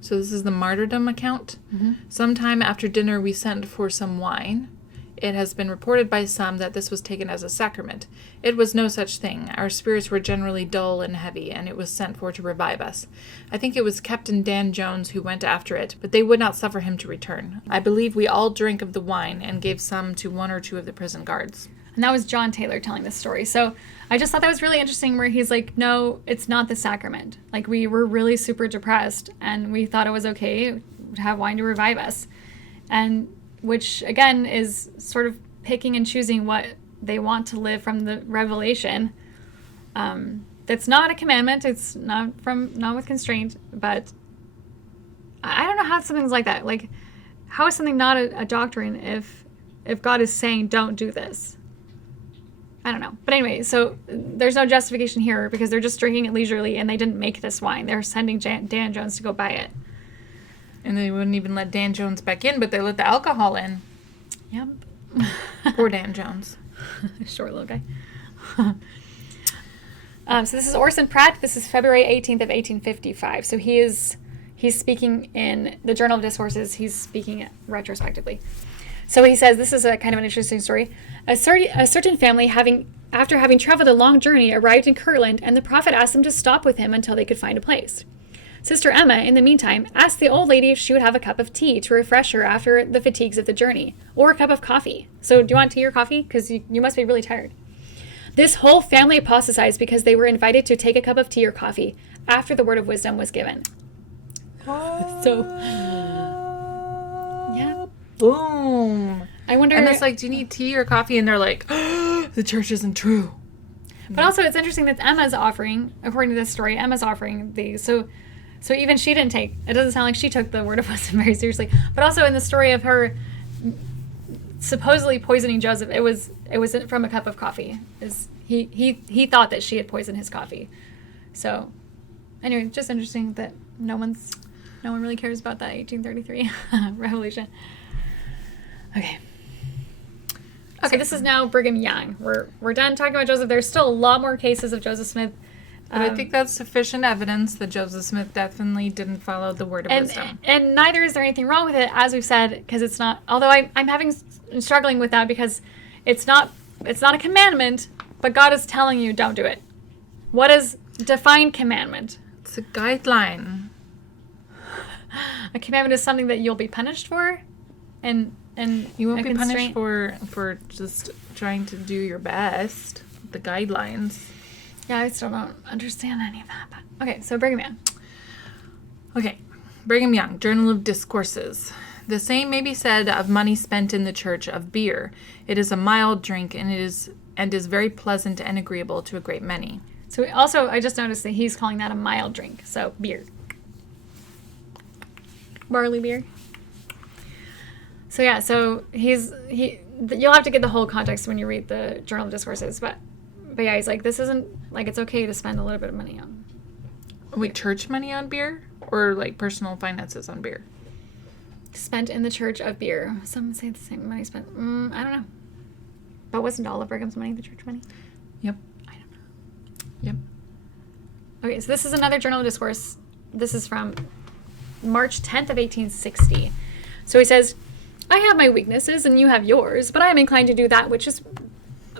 So this is the martyrdom account. Mm-hmm. Sometime after dinner, we sent for some wine. It has been reported by some that this was taken as a sacrament. It was no such thing. Our spirits were generally dull and heavy, and it was sent for to revive us. I think it was Captain Dan Jones who went after it, but they would not suffer him to return. I believe we all drank of the wine and gave some to one or two of the prison guards. And that was John Taylor telling this story. So I just thought that was really interesting, where he's like, no, it's not the sacrament. Like, we were really super depressed, and we thought it was okay to have wine to revive us. And which, again, is sort of picking and choosing what they want to live from the revelation. That's not a commandment. It's not with constraint. But I don't know how something's like that. Like, how is something not a doctrine if God is saying don't do this? I don't know. But anyway, so there's no justification here because they're just drinking it leisurely, and they didn't make this wine. They're sending Dan Jones to go buy it. And they wouldn't even let Dan Jones back in, but they let the alcohol in. Yep. Poor Dan Jones. Short little guy. So this is Orson Pratt. This is February 18th of 1855. So he's speaking in the Journal of Discourses. He's speaking retrospectively. So he says, this is a kind of an interesting story. A certain family, after having traveled a long journey, arrived in Kirtland, and the prophet asked them to stop with him until they could find a place. Sister Emma, in the meantime, asked the old lady if she would have a cup of tea to refresh her after the fatigues of the journey, or a cup of coffee. So do you want tea or coffee? Because you must be really tired. This whole family apostatized because they were invited to take a cup of tea or coffee after the word of wisdom was given. So, yeah. Boom. I wonder... And it's like, do you need tea or coffee? And they're like, oh, the church isn't true. But also, it's interesting that Emma's offering, according to this story, Emma's offering these. So even she didn't take, it doesn't sound like she took the word of wisdom very seriously. But also in the story of her supposedly poisoning Joseph, it was from a cup of coffee. He thought that she had poisoned his coffee. So anyway, just interesting that no one really cares about that 1833 revolution. Okay. So this is now Brigham Young. We're done talking about Joseph. There's still a lot more cases of Joseph Smith. But I think that's sufficient evidence that Joseph Smith definitely didn't follow the word of wisdom. And neither is there anything wrong with it, as we've said, because it's not. Although I'm struggling with that because it's not a commandment, but God is telling you don't do it. What is define commandment? It's a guideline. A commandment is something that you'll be punished for, and you won't be punished for just trying to do your best. The guidelines. Yeah, I still don't understand any of that. But okay, so Brigham Young. Okay, Brigham Young, Journal of Discourses. The same may be said of money spent in the church of beer. It is a mild drink and is very pleasant and agreeable to a great many. So also, I just noticed that he's calling that a mild drink. So beer, barley beer. So yeah, so you'll have to get the whole context when you read the Journal of Discourses, but yeah, he's like, this isn't, like, it's okay to spend a little bit of money on. Wait, church money on beer? Or, like, personal finances on beer? Spent in the church of beer. Some say the same money spent. I don't know. But wasn't all of Brigham's money the church money? Yep. I don't know. Yep. Okay, so this is another Journal of Discourse. This is from March 10th of 1860. So he says, I have my weaknesses and you have yours, but I am inclined to do that which is...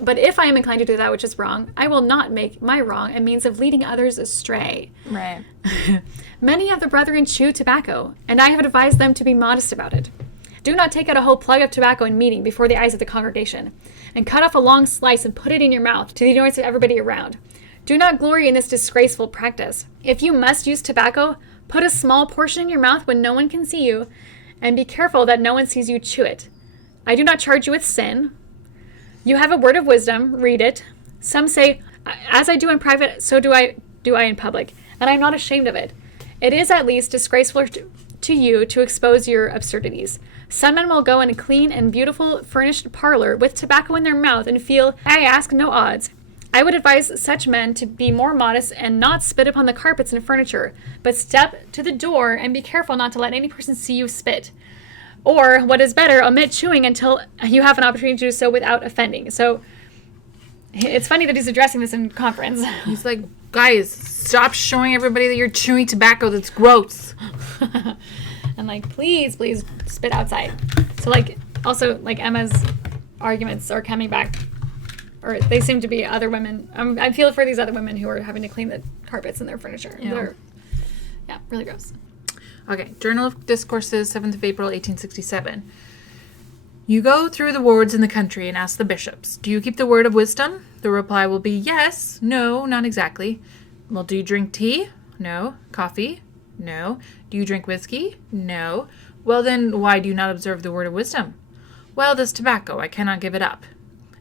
But if I am inclined to do that which is wrong, I will not make my wrong a means of leading others astray. Right. Many of the brethren chew tobacco, and I have advised them to be modest about it. Do not take out a whole plug of tobacco in meeting before the eyes of the congregation, and cut off a long slice and put it in your mouth to the annoyance of everybody around. Do not glory in this disgraceful practice. If you must use tobacco, put a small portion in your mouth when no one can see you, and be careful that no one sees you chew it. I do not charge you with sin. You have a word of wisdom, read it. Some say, as I do in private, so do I in public, and I am not ashamed of it. It is at least disgraceful to you to expose your absurdities. Some men will go in a clean and beautiful furnished parlor with tobacco in their mouth and feel, I ask no odds. I would advise such men to be more modest and not spit upon the carpets and furniture, but step to the door and be careful not to let any person see you spit. Or, what is better, omit chewing until you have an opportunity to do so without offending. So, it's funny that he's addressing this in conference. He's like, guys, stop showing everybody that you're chewing tobacco. That's gross. And like, please spit outside. So like, also like Emma's arguments are coming back, or they seem to be other women. I feel for these other women who are having to clean the carpets and their furniture. Yeah, really gross. Okay, Journal of Discourses, 7th of April, 1867. You go through the wards in the country and ask the bishops, do you keep the word of wisdom? The reply will be yes, no, not exactly. Well, do you drink tea? No. Coffee? No. Do you drink whiskey? No. Well, then, why do you not observe the word of wisdom? Well, this tobacco, I cannot give it up.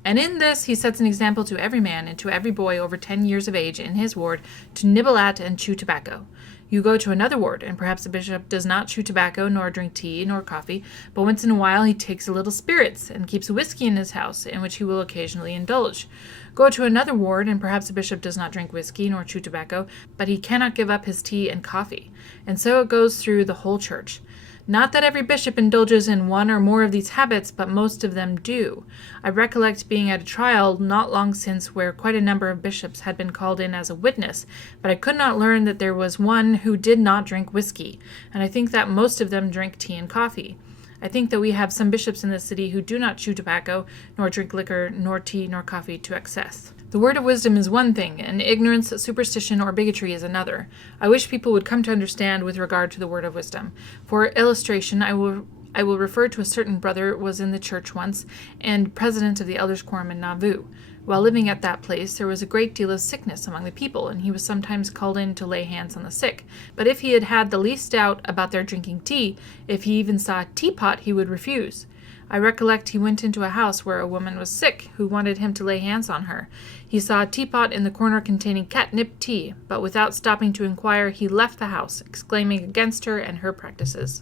And in this he sets an example to every man and to every boy over 10 years of age in his ward to nibble at and chew tobacco. You go to another ward, and perhaps the bishop does not chew tobacco, nor drink tea, nor coffee, but once in a while he takes a little spirits, and keeps whiskey in his house, in which he will occasionally indulge. Go to another ward, and perhaps the bishop does not drink whiskey, nor chew tobacco, but he cannot give up his tea and coffee. And so it goes through the whole church. Not that every bishop indulges in one or more of these habits, but most of them do. I recollect being at a trial not long since where quite a number of bishops had been called in as a witness, but I could not learn that there was one who did not drink whiskey, and I think that most of them drink tea and coffee. I think that we have some bishops in the city who do not chew tobacco, nor drink liquor, nor tea, nor coffee to excess. The word of wisdom is one thing, and ignorance, superstition, or bigotry is another. I wish people would come to understand with regard to the word of wisdom. For illustration, I will refer to a certain brother was in the church once, and president of the elders' quorum in Nauvoo. While living at that place, there was a great deal of sickness among the people, and he was sometimes called in to lay hands on the sick. But if he had had the least doubt about their drinking tea, if he even saw a teapot, he would refuse. I recollect he went into a house where a woman was sick, who wanted him to lay hands on her. He saw a teapot in the corner containing catnip tea, but without stopping to inquire, he left the house, exclaiming against her and her practices.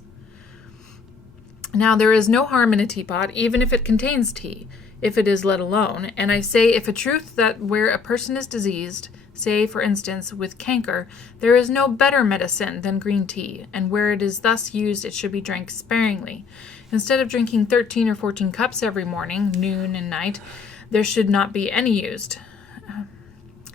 Now there is no harm in a teapot, even if it contains tea, if it is let alone, and I say if a truth that where a person is diseased, say, for instance, with canker, there is no better medicine than green tea, and where it is thus used it should be drank sparingly. Instead of drinking 13 or 14 cups every morning, noon, and night, there should not be any used.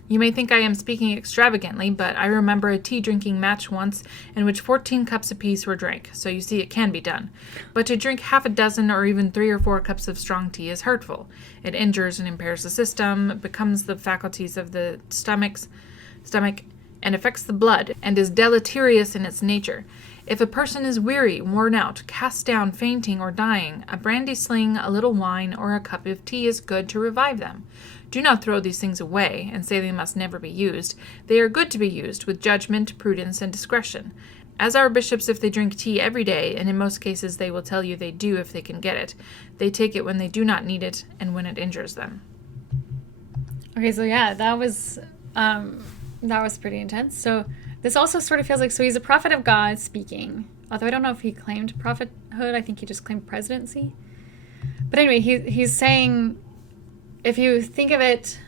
You may think I am speaking extravagantly, but I remember a tea-drinking match once in which 14 cups apiece were drank, so you see it can be done. But to drink half a dozen or even 3 or 4 cups of strong tea is hurtful. It injures and impairs the system, becomes the faculties of the stomach, and affects the blood, and is deleterious in its nature. If a person is weary, worn out, cast down, fainting, or dying, a brandy sling, a little wine, or a cup of tea is good to revive them. Do not throw these things away, and say they must never be used. They are good to be used, with judgment, prudence, and discretion. As our bishops, if they drink tea every day, and in most cases they will tell you they do if they can get it, they take it when they do not need it, and when it injures them. Okay, so yeah, that was pretty intense. So this also sort of feels like, so he's a prophet of God speaking. Although I don't know if he claimed prophethood. I think he just claimed presidency. But anyway, he's saying, if you think of it,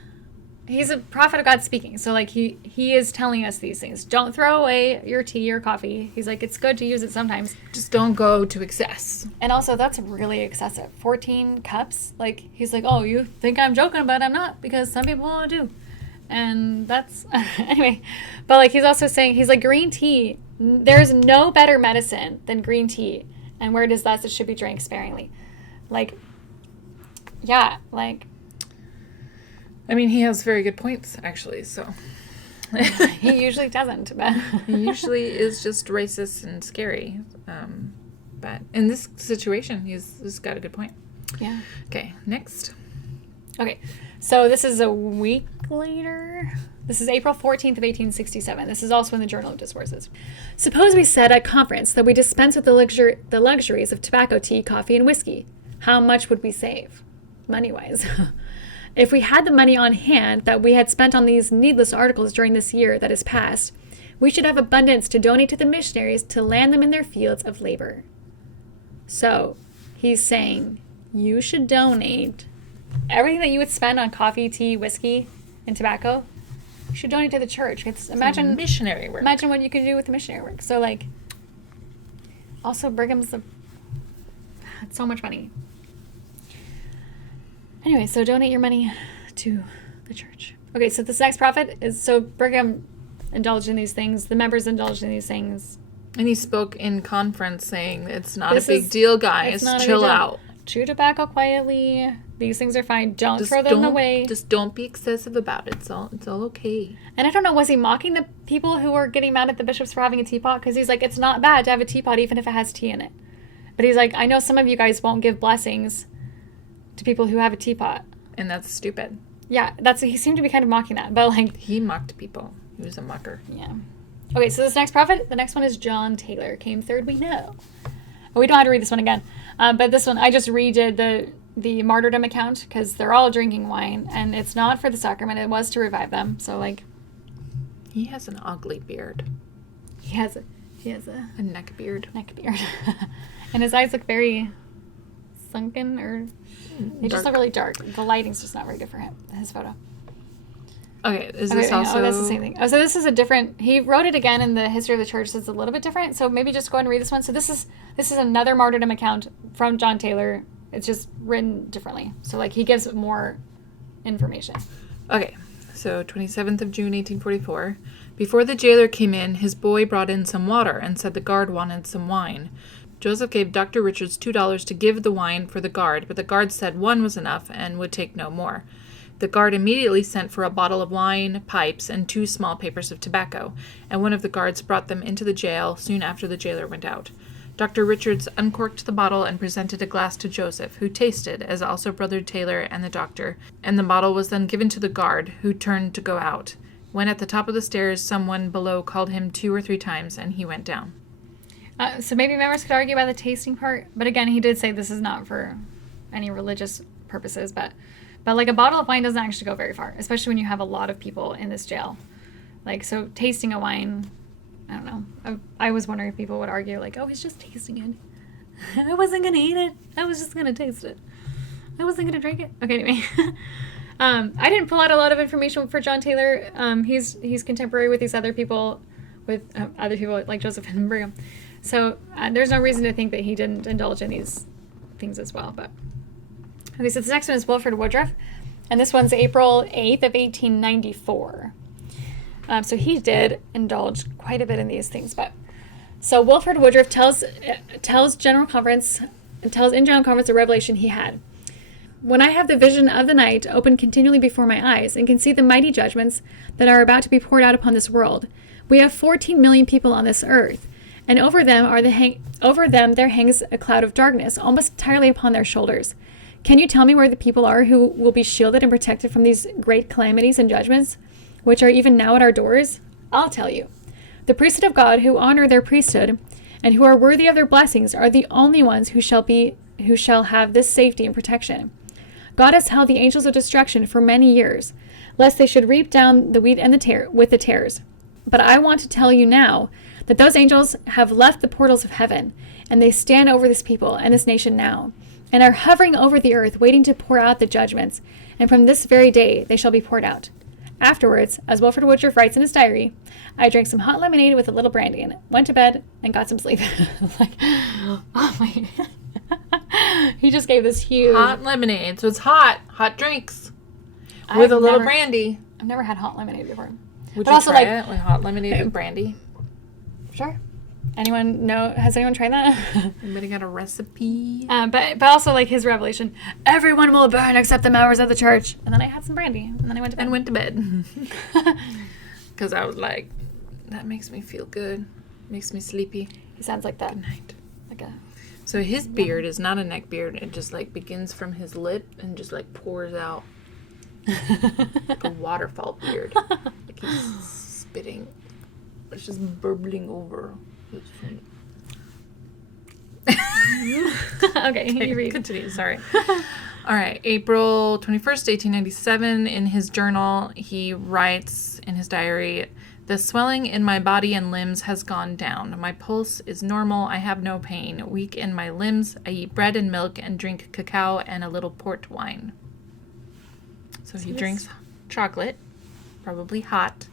he's a prophet of God speaking. So like he is telling us these things. Don't throw away your tea or coffee. He's like, it's good to use it sometimes. Just don't go to excess. And also, that's really excessive. 14 cups? Like, he's like, oh, you think I'm joking, but I'm not, because some people do. And that's, anyway. But like, he's also saying, he's like, green tea, there's no better medicine than green tea. And where it is thus, it should be drank sparingly. Like, yeah, like. I mean, he has very good points, actually, so. He usually doesn't, but. He usually is just racist and scary. But in this situation, he's got a good point. Yeah. Okay, next. Okay, so this is a week later. This is April 14th of 1867. This is also in the Journal of Discourses. Suppose we said at conference that we dispense with the luxuries of tobacco, tea, coffee, and whiskey. How much would we save, money-wise? If we had the money on hand that we had spent on these needless articles during this year that is past, We should have abundance to donate to the missionaries to land them in their fields of labor. So he's saying you should donate everything that you would spend on coffee, tea, whiskey, and tobacco. You should donate to the church. Imagine missionary work. Imagine what you could do with the missionary work. So like, also Brigham's had so much money. Anyway, so donate your money to the church. Okay, so this next prophet is, so Brigham indulged in these things. The members indulged in these things. And he spoke in conference saying, it's not a big deal, guys. Chill out. Chew tobacco quietly. These things are fine. Don't throw them away. Just don't be excessive about it. It's all okay. And I don't know, was he mocking the people who were getting mad at the bishops for having a teapot? Because he's like, it's not bad to have a teapot even if it has tea in it. But he's like, I know some of you guys won't give blessings to people who have a teapot. And that's stupid. Yeah, he seemed to be kind of mocking that. But like, he mocked people. He was a mocker. Yeah. Okay, so this next prophet, the next one is John Taylor. Came third, we know. We don't have to read this one again. But this one, I just redid the martyrdom account because they're all drinking wine. And it's not for the sacrament. It was to revive them. So, like... He has an ugly beard. He has a neck beard. And his eyes look very sunken or... They just look really dark. The lighting's just not very good for him, his photo. Okay, is this also... Oh, that's the same thing. Oh, so this is a different... He wrote it again in the History of the Church, so it's a little bit different. So maybe just go ahead and read this one. So this is another martyrdom account from John Taylor. It's just written differently. So, like, he gives more information. Okay, so 27th of June, 1844. Before the jailer came in, his boy brought in some water and said the guard wanted some wine. Joseph gave Dr. Richards $2 to give the wine for the guard, but the guard said one was enough and would take no more. The guard immediately sent for a bottle of wine, pipes, and 2 small papers of tobacco, and one of the guards brought them into the jail soon after the jailer went out. Dr. Richards uncorked the bottle and presented a glass to Joseph, who tasted, as also Brother Taylor and the doctor, and the bottle was then given to the guard, who turned to go out. When at the top of the stairs, someone below called him 2 or 3 times, and he went down. So maybe members could argue about the tasting part, but again, he did say this is not for any religious purposes, but like a bottle of wine doesn't actually go very far, especially when you have a lot of people in this jail. Like, so tasting a wine, I don't know. I was wondering if people would argue like, oh, he's just tasting it. I wasn't going to eat it. I was just going to taste it. I wasn't going to drink it. Okay, anyway. I didn't pull out a lot of information for John Taylor. He's contemporary with these other people like Joseph and Brigham. So there's no reason to think that he didn't indulge in these things as well. But okay, so the next one is Wilford Woodruff, and this one's April 8th of 1894. So he did indulge quite a bit in these things. But so Wilford Woodruff tells in General Conference a revelation he had. When I have the vision of the night open continually before my eyes and can see the mighty judgments that are about to be poured out upon this world, we have 14 million people on this earth. And over them there hangs a cloud of darkness, almost entirely upon their shoulders. Can you tell me where the people are who will be shielded and protected from these great calamities and judgments, which are even now at our doors? I'll tell you. The priesthood of God, who honor their priesthood, and who are worthy of their blessings, are the only ones who shall have this safety and protection. God has held the angels of destruction for many years, lest they should reap down the wheat and with the tares. But I want to tell you now that those angels have left the portals of heaven, and they stand over this people and this nation now, and are hovering over the earth, waiting to pour out the judgments, and from this very day they shall be poured out. Afterwards, as Wilford Woodruff writes in his diary, I drank some hot lemonade with a little brandy in it, went to bed, and got some sleep. Like, oh my... He just gave this huge... Hot lemonade, so it's hot drinks, with a little brandy. I've never had hot lemonade before. Would you try it with hot lemonade and brandy? Sure. Has anyone tried that? Anybody got a recipe? But also like his revelation, everyone will burn except the members of the church. And then I had some brandy, and then I went to bed. Because I was like, that makes me feel good. Makes me sleepy. He sounds like that. Good night. Like so his beard is not a neck beard. It just like begins from his lip and just like pours out. Like a waterfall beard. Like he's spitting. It's just burbling over. Okay, you read. Continue, sorry. All right, April 21st, 1897, in his journal, he writes in his diary, The swelling in my body and limbs has gone down. My pulse is normal. I have no pain. Weak in my limbs. I eat bread and milk and drink cacao and a little port wine. So he drinks chocolate, probably hot,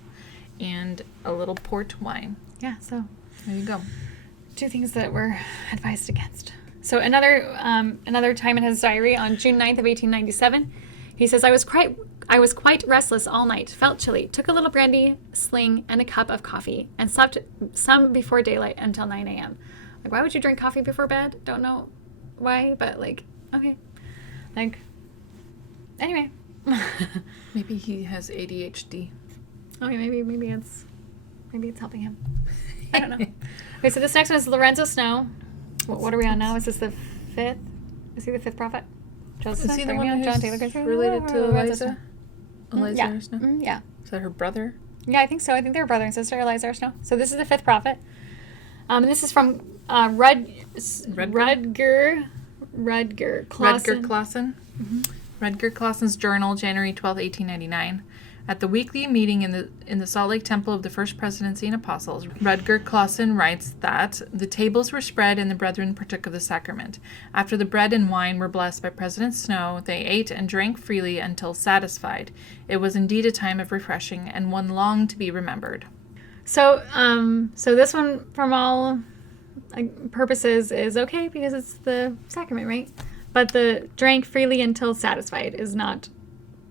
and a little port wine. Yeah, so there you go. 2 things that were advised against. So another time in his diary on June 9th of 1897, he says, I was quite restless all night, felt chilly, took a little brandy, sling, and a cup of coffee, and slept some before daylight until 9 a.m. Like, why would you drink coffee before bed? Don't know why, but like, okay. Like, anyway. Maybe he has ADHD. Okay, maybe it's helping him. I don't know. Okay, so this next one is Lorenzo Snow. What are we on now? Is this the 5th? Is he the 5th prophet? Joseph Is he the one who's John Taylor related to Eliza? Eliza yeah. Snow? Yeah. Is that her brother? Yeah, I think so. I think they're brother and sister, Eliza Snow. So this is the 5th prophet. And this is from Rudger Clausen. Mm-hmm. Rudger Clausen's journal, January 12, 1899. At the weekly meeting in the Salt Lake Temple of the First Presidency and Apostles, Rudger Clausen writes that the tables were spread and the brethren partook of the sacrament. After the bread and wine were blessed by President Snow, they ate and drank freely until satisfied. It was indeed a time of refreshing and one long to be remembered. So this one, from all purposes, is okay because it's the sacrament, right? But the drank freely until satisfied is not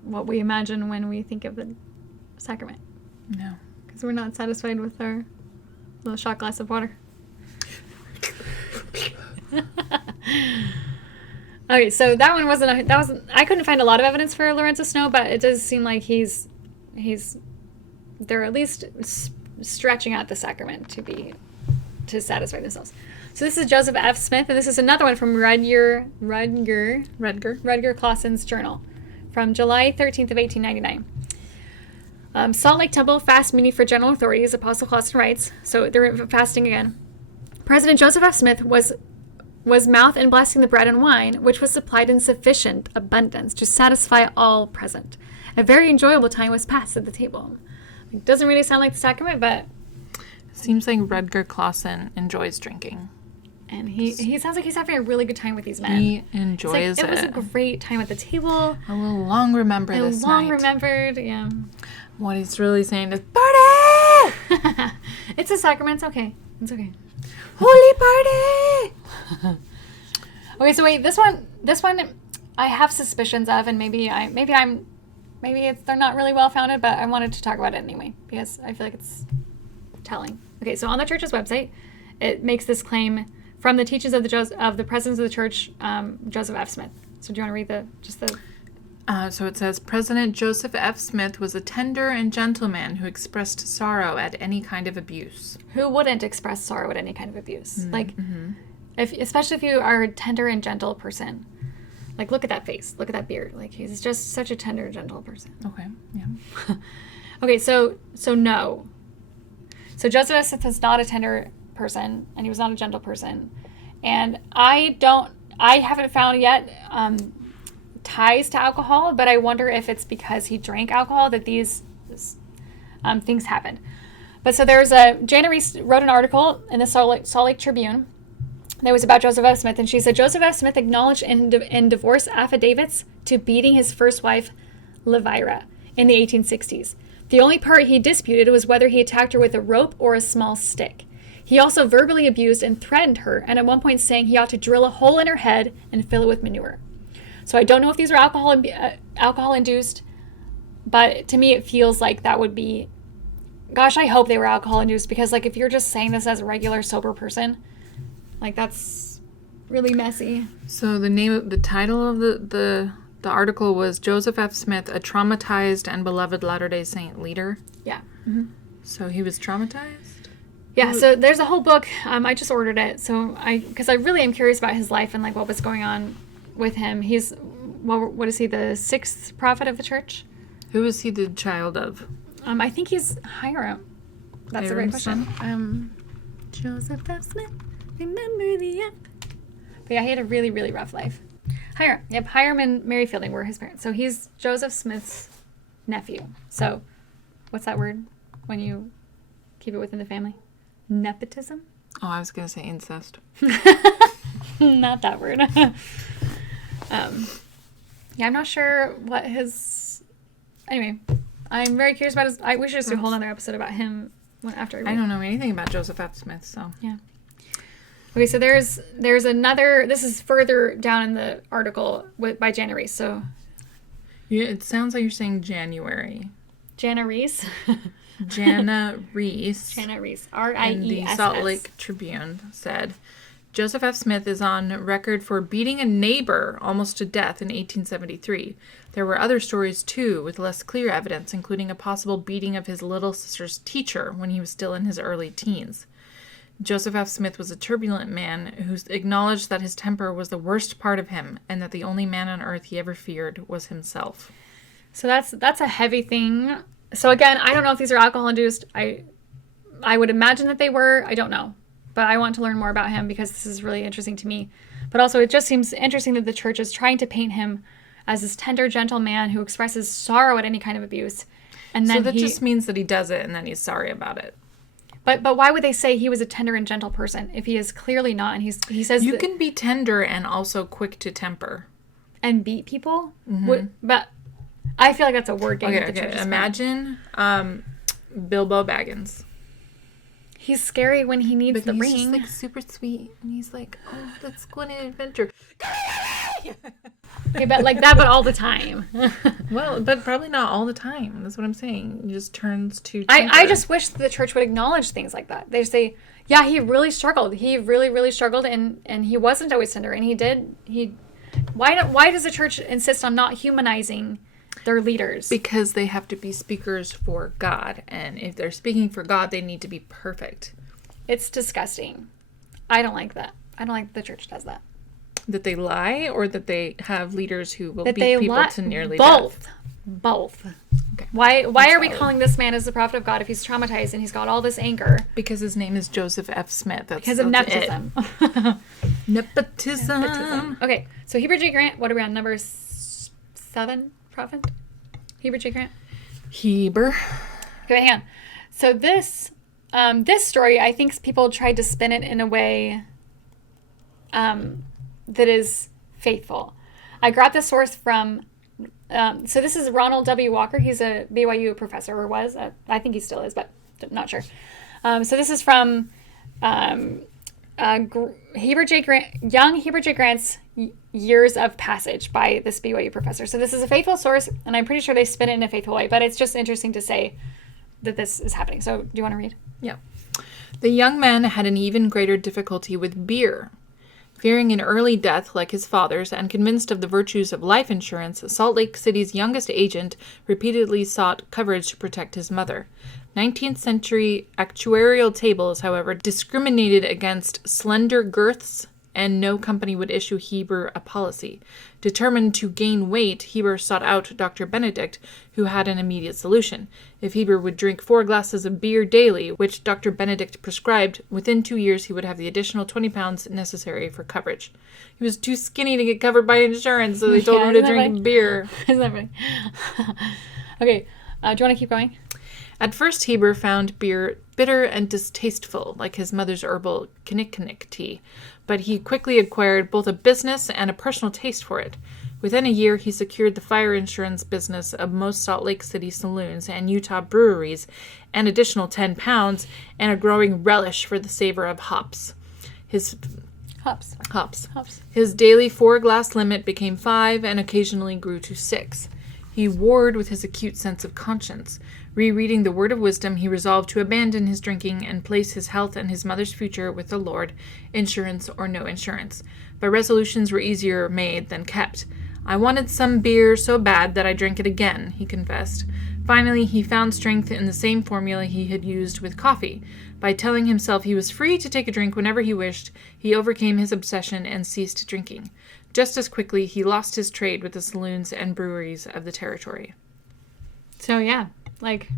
what we imagine when we think of the sacrament. No. Because we're not satisfied with our little shot glass of water. Okay, so that one wasn't I couldn't find a lot of evidence for Lorenzo Snow, but it does seem like they're at least stretching out the sacrament to satisfy themselves. So this is Joseph F. Smith, and this is another one from Rudger Clausen's journal from July 13th of 1899. Salt Lake Temple fast meeting for general authorities, Apostle Clausen writes, so they're fasting again. President Joseph F. Smith was mouth and blessing the bread and wine, which was supplied in sufficient abundance to satisfy all present. A very enjoyable time was passed at the table. It doesn't really sound like the sacrament, but seems like Rudger Clausen enjoys drinking. And he sounds like he's having a really good time with these men. He enjoys it. It was a great time at the table. I will long remember this night. Long remembered, yeah. What he's really saying is, party! It's a sacrament. It's okay. It's okay. Holy party! Okay, so wait, this one I have suspicions of, and maybe they're not really well founded, but I wanted to talk about it anyway because I feel like it's telling. Okay, so on the church's website, it makes this claim from the teachings of the presidents of the church, Joseph F. Smith. So do you want to read the? So it says, President Joseph F. Smith was a tender and gentle man who expressed sorrow at any kind of abuse. Who wouldn't express sorrow at any kind of abuse? Especially if you are a tender and gentle person. Like, look at that face. Look at that beard. Like, he's just such a tender and gentle person. Okay, yeah. Okay, so no. So Joseph F. Smith is not a tender person, and he was not a gentle person. And I haven't found yet ties to alcohol, but I wonder if it's because he drank alcohol that these things happened. But so Jana Reese wrote an article in the Salt Lake Tribune that was about Joseph F. Smith, and she said Joseph F. Smith acknowledged in divorce affidavits to beating his first wife, Levira, in the 1860s. The only part he disputed was whether he attacked her with a rope or a small stick. He also verbally abused and threatened her, and at one point saying he ought to drill a hole in her head and fill it with manure. So I don't know if these are alcohol-induced, but to me it feels like that would be... Gosh, I hope they were alcohol-induced, because like if you're just saying this as a regular sober person, like that's really messy. So the title of the article was Joseph F. Smith, a traumatized and beloved Latter-day Saint leader. Yeah. Mm-hmm. So he was traumatized? Yeah, so there's a whole book. I just ordered it. So because I really am curious about his life and like what was going on with him. He's, what is he, the 6th prophet of the church? Who is he the child of? I think he's Hiram. That's a great question. Joseph F. Smith, remember the end. But yeah, he had a really, really rough life. Hiram. Yep, Hiram and Mary Fielding were his parents. So he's Joseph Smith's nephew. So what's that word when you Keep it within the family. Nepotism? Oh, I was going to say incest. Not that word. Yeah, I'm not sure what his... Anyway, I'm very curious about his... we should just do a whole other episode about him after I read. I don't know anything about Joseph F. Smith, so... Yeah. Okay, so there's another... This is further down in the article by Jana Reese, so... Yeah, it sounds like you're saying January. Jana Reese? Jana Reese. Jana Reese. R-I-E-S-S. In the Salt Lake Tribune said, Joseph F. Smith is on record for beating a neighbor almost to death in 1873. There were other stories, too, with less clear evidence, including a possible beating of his little sister's teacher when he was still in his early teens. Joseph F. Smith was a turbulent man who acknowledged that his temper was the worst part of him and that the only man on earth he ever feared was himself. So that's a heavy thing. So again, I don't know if these are alcohol-induced. I would imagine that they were. I don't know. But I want to learn more about him because this is really interesting to me. But also, it just seems interesting that the church is trying to paint him as this tender, gentle man who expresses sorrow at any kind of abuse. And then so that just means that he does it and then he's sorry about it. But why would they say he was a tender and gentle person if he is clearly not? And he says you can be tender and also quick to temper and beat people. Mm-hmm. But I feel like that's a word game. Okay. Imagine Bilbo Baggins. He's scary when he needs the ring. He's just like super sweet, and he's like, "Oh, let's go on an adventure." Okay, but like that, but all the time. Well, but probably not all the time. That's what I'm saying. He just turns to. I just wish the church would acknowledge things like that. They say, "Yeah, he really struggled. He really, really struggled, and he wasn't always tender, and he did. Why does the church insist on not humanizing their leaders? Because they have to be speakers for God, and if they're speaking for God, they need to be perfect. It's disgusting. I don't like that. I don't like the church does that. That they lie, or that they have leaders who will beat people to nearly death? Both. Both. Okay. Why are we calling this man as the prophet of God if he's traumatized and he's got all this anger? Because his name is Joseph F. Smith. Because of nepotism. Nepotism. Okay, so Heber J. Grant. What are we on? Number 7 prophet? Heber J. Grant? Heber. Okay, hang on. So this story, I think people tried to spin it in a way that is faithful. I got the source from, so this is Ronald W. Walker. He's a BYU professor, or was. I think he still is, but not sure. So this is from Heber J. Grant, young Heber J. Grant's Years of Passage by this BYU professor. So this is a faithful source, and I'm pretty sure they spin it in a faithful way, but it's just interesting to say that this is happening. So do you want to read? Yeah. The young man had an even greater difficulty with beer. Fearing an early death like his father's and convinced of the virtues of life insurance, Salt Lake City's youngest agent repeatedly sought coverage to protect his mother. 19th century actuarial tables, however, discriminated against slender girths, and no company would issue Heber a policy. Determined to gain weight, Heber sought out Dr. Benedict, who had an immediate solution. If Heber would drink 4 glasses of beer daily, which Dr. Benedict prescribed, within 2 years he would have the additional 20 pounds necessary for coverage. He was too skinny to get covered by insurance, so they told him to drink beer. Isn't that funny? Okay, do you want to keep going? At first, Heber found beer bitter and distasteful, like his mother's herbal kinnikinnick tea, but he quickly acquired both a business and a personal taste for it. Within a year, he secured the fire insurance business of most Salt Lake City saloons and Utah breweries, an additional 10 pounds, and a growing relish for the savor of hops. Hops. His daily 4-glass limit became 5 and occasionally grew to 6. He warred with his acute sense of conscience. Rereading the word of wisdom, he resolved to abandon his drinking and place his health and his mother's future with the Lord, insurance or no insurance. But resolutions were easier made than kept. I wanted some beer so bad that I drank it again, he confessed. Finally, he found strength in the same formula he had used with coffee. By telling himself he was free to take a drink whenever he wished, he overcame his obsession and ceased drinking. Just as quickly, he lost his trade with the saloons and breweries of the territory. So, yeah, like,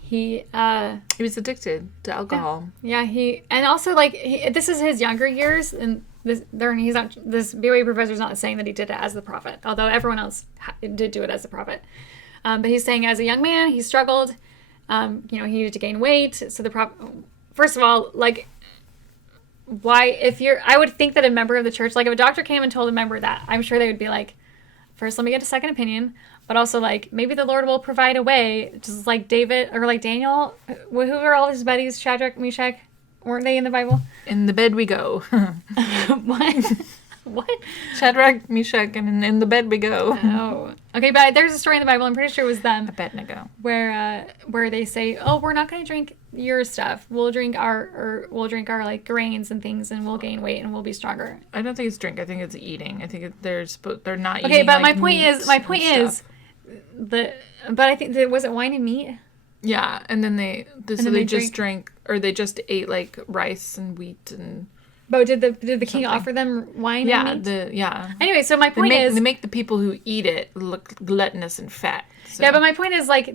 he was addicted to alcohol. Yeah, and also, like, this is his younger years, and this BYU professor's not saying that he did it as the prophet, although everyone else did do it as the prophet. But he's saying as a young man, he struggled, He needed to gain weight. So first of all, like, why, I would think that a member of the church, like if a doctor came and told a member that, I'm sure they would be like, first, let me get a second opinion. But also, like, maybe the Lord will provide a way, just like David or like Daniel. Who are all his buddies? Shadrach, Meshach? Weren't they in the Bible? In the bed we go. What? What? Shadrach, Meshach, and in the bed we go. Oh. Okay, but there's a story in the Bible, I'm pretty sure it was them. Abednego. Where they say, oh, we're not going to drink your stuff. We'll drink our like grains and things, and we'll gain weight and we'll be stronger. I don't think it's drink. I think it's eating. I think they're not eating. Okay, but like, my point is, but I think was it wine and meat? Yeah, and then they just drank, or they just ate like rice and wheat and. But did the king offer them wine? Yeah, and meat? Anyway, so my point is they make the people who eat it look gluttonous and fat. So. Yeah, but my point is like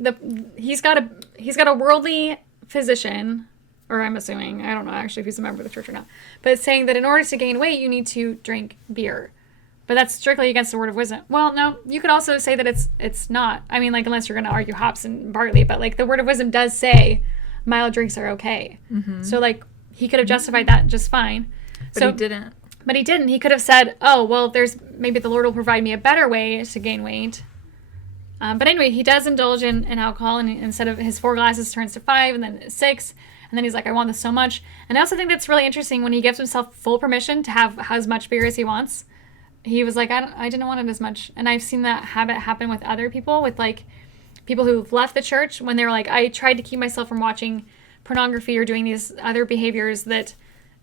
he's got a worldly physician, or I'm assuming, I don't know actually if he's a member of the church or not, but it's saying that in order to gain weight you need to drink beer. But that's strictly against the word of wisdom. Well, no, you could also say that it's not. I mean, like, unless you're going to argue hops and barley, but like the word of wisdom does say mild drinks are okay. Mm-hmm. So like he could have justified that just fine. But he didn't. But he didn't. He could have said, oh, well, maybe the Lord will provide me a better way to gain weight. But anyway, he does indulge in alcohol, and instead of his 4 glasses turns to 5 and then 6. And then he's like, I want this so much. And I also think that's really interesting when he gives himself full permission to have as much beer as he wants. He was like, I didn't want it as much. And I've seen that habit happen with other people, with like people who've left the church when they were like, I tried to keep myself from watching pornography or doing these other behaviors that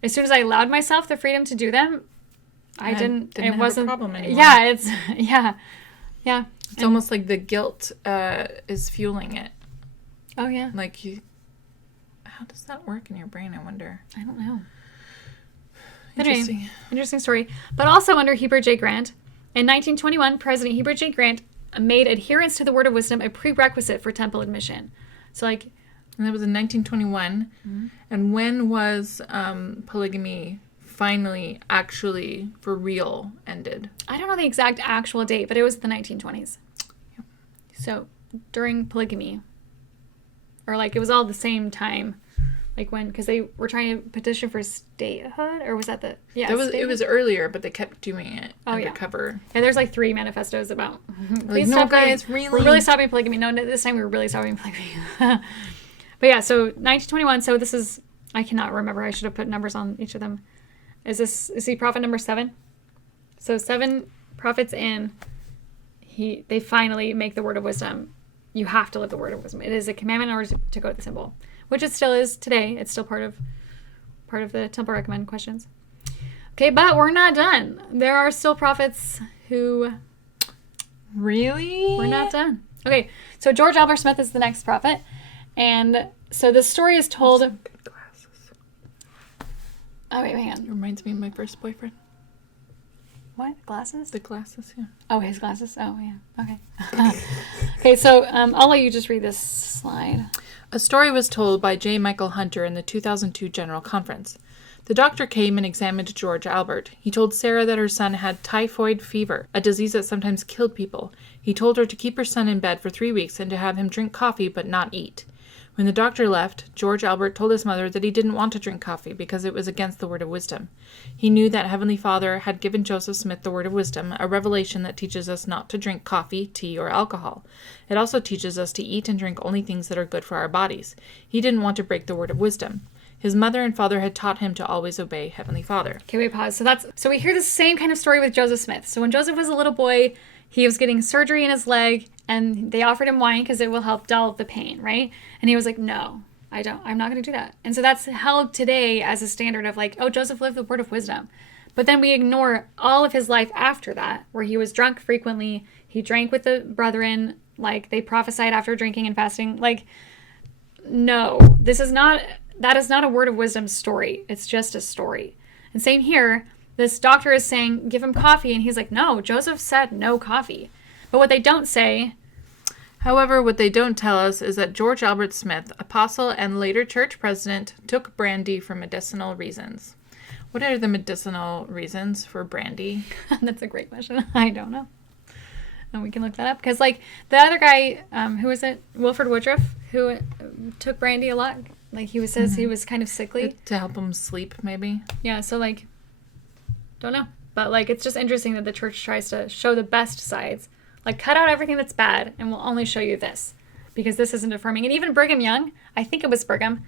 as soon as I allowed myself the freedom to do them, I didn't it have wasn't a problem anymore. Yeah, yeah. It's almost like the guilt is fueling it. Oh yeah. Like how does that work in your brain, I wonder? I don't know. Interesting story. But also under Heber J. Grant, in 1921, President Heber J. Grant made adherence to the word of wisdom a prerequisite for temple admission. So like, and that was in 1921. Mm-hmm. And when was polygamy finally actually for real ended? I don't know the exact actual date, but it was the 1920s. Yep. So during polygamy, or like it was all the same time. Like when, because they were trying to petition for statehood, or was that it was earlier, but they kept doing it undercover. Yeah, there's like 3 manifestos about. Like, no, guys, really, we're really stopping polygamy. No, this time we were really stopping polygamy. But yeah, so 1921. So this is, I cannot remember. I should have put numbers on each of them. Is he prophet number 7? So 7 prophets in. They finally make the word of wisdom. You have to live the word of wisdom. It is a commandment in order to go to the symbol. Which it still is today. It's still part of the Temple Recommend questions. Okay, but we're not done. There are still prophets who... Really? We're not done. Okay, so George Albert Smith is the next prophet. And so the story is told... Good glasses. Oh, wait, hang on. It reminds me of my first boyfriend. What? Glasses? The glasses, yeah. Oh, his glasses? Oh, yeah. Okay. Okay, so I'll let you just read this slide. A story was told by J. Michael Hunter in the 2002 General Conference. The doctor came and examined George Albert. He told Sarah that her son had typhoid fever, a disease that sometimes killed people. He told her to keep her son in bed for 3 weeks and to have him drink coffee but not eat. When the doctor left, George Albert told his mother that he didn't want to drink coffee because it was against the word of wisdom. He knew that Heavenly Father had given Joseph Smith the word of wisdom, a revelation that teaches us not to drink coffee, tea, or alcohol. It also teaches us to eat and drink only things that are good for our bodies. He didn't want to break the word of wisdom. His mother and father had taught him to always obey Heavenly Father. Okay, wait, pause. So we hear the same kind of story with Joseph Smith. So when Joseph was a little boy, he was getting surgery in his leg, and they offered him wine because it will help dull the pain, right? And he was like, no. I'm not going to do that. And so that's held today as a standard of like, oh, Joseph lived the word of wisdom. But then we ignore all of his life after that, where he was drunk frequently. He drank with the brethren, like they prophesied after drinking and fasting. Like, no, that is not a word of wisdom story. It's just a story. And same here, this doctor is saying, give him coffee. And he's like, no, Joseph said no coffee. But what they don't say... However, what they don't tell us is that George Albert Smith, apostle and later church president, took brandy for medicinal reasons. What are the medicinal reasons for brandy? That's a great question. I don't know. And we can look that up. Because, like, the other guy, who is it? Wilford Woodruff. who took brandy a lot. Like he says he was kind of sickly. To help him sleep, maybe. Yeah, so like, don't know. But like, it's just interesting that the church tries to show the best sides. Like, cut out everything that's bad and we'll only show you this. Because this isn't affirming. And even Brigham Young, I think it was Brigham,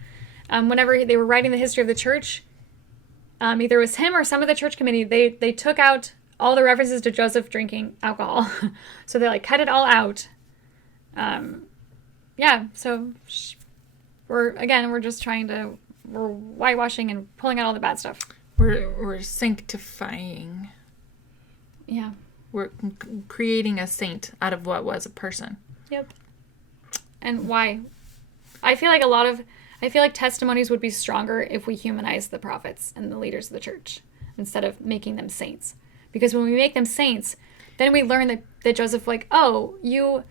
whenever they were writing the history of the church, either it was him or some of the church committee, they took out all the references to Joseph drinking alcohol. So they like cut it all out. Yeah, so we're just we're whitewashing and pulling out all the bad stuff. We're sanctifying. Yeah. We're creating a saint out of what was a person. Yep. And why? I feel like testimonies would be stronger if we humanize the prophets and the leaders of the church instead of making them saints. Because when we make them saints, then we learn that Joseph, like, oh, you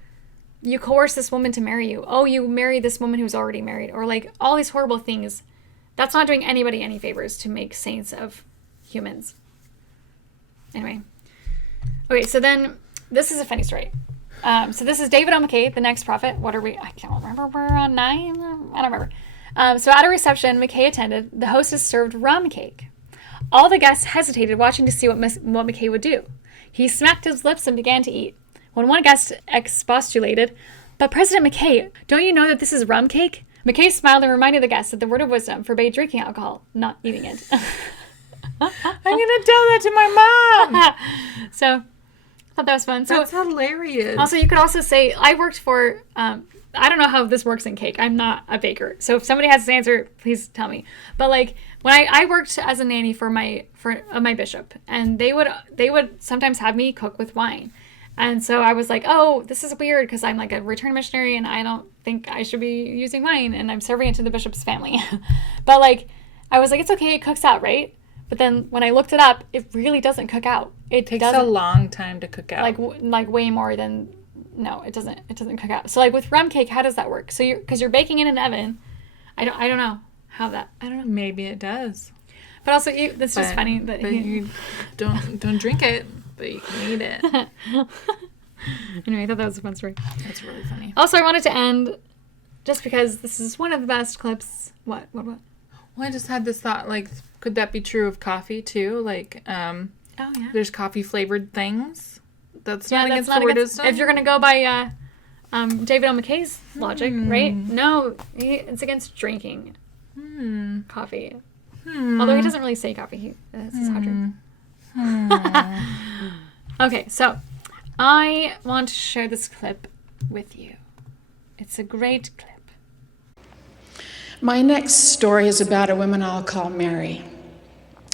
coerced this woman to marry you. Oh, you married this woman who's already married. Or like all these horrible things. That's not doing anybody any favors to make saints of humans. Anyway. Okay, so then this is a funny story. So this is David O. McKay, the next prophet. What are we? I can't remember. We're on 9? I don't remember. So at a reception McKay attended, the hostess served rum cake. All the guests hesitated, watching to see what McKay would do. He smacked his lips and began to eat. When one guest expostulated, "But President McKay, don't you know that this is rum cake?" McKay smiled and reminded the guests that the word of wisdom forbade drinking alcohol, not eating it. I'm going to tell that to my mom. So, I thought that was fun. That's hilarious. Also, you could also say, I worked for, I don't know how this works in cake. I'm not a baker. So if somebody has this answer, please tell me. But like, when I worked as a nanny for my bishop, and they would sometimes have me cook with wine. And so I was like, oh, this is weird because I'm like a return missionary and I don't think I should be using wine, and I'm serving it to the bishop's family. But like, I was like, it's okay, it cooks out, right? But then when I looked it up, it really doesn't cook out. It takes a long time to cook out. Like way more than, no, it doesn't cook out. So like with rum cake, how does that work? So because you're baking in an oven, I don't know how that, I don't know. Maybe it does. But also, that's just funny that you don't drink it, but you can eat it. Anyway, I thought that was a fun story. That's really funny. Also, I wanted to end just because this is one of the best clips. What? Well, I just had this thought, like, could that be true of coffee too? Like, oh yeah, there's coffee flavored things. That's not against the word of wisdom. If you're gonna go by David O. McKay's logic, right? No, it's against drinking coffee. Although he doesn't really say coffee. This is hot drink. Okay, so I want to share this clip with you. It's a great clip. My next story is about a woman I'll call Mary.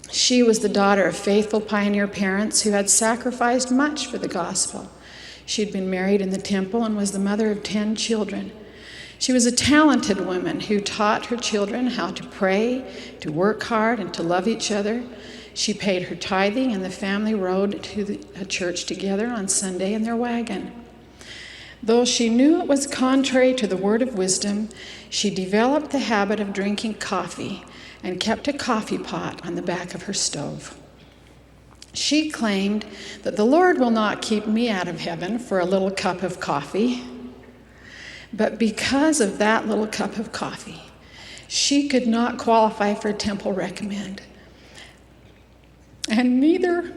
She was the daughter of faithful pioneer parents who had sacrificed much for the gospel. She'd been married in the temple and was the mother of 10 children. She was a talented woman who taught her children how to pray, to work hard, and to love each other. She paid her tithing, and the family rode to a church together on Sunday in their wagon. Though she knew it was contrary to the word of wisdom, she developed the habit of drinking coffee and kept a coffee pot on the back of her stove. She claimed that the Lord will not keep me out of heaven for a little cup of coffee. But because of that little cup of coffee, she could not qualify for a temple recommend. And neither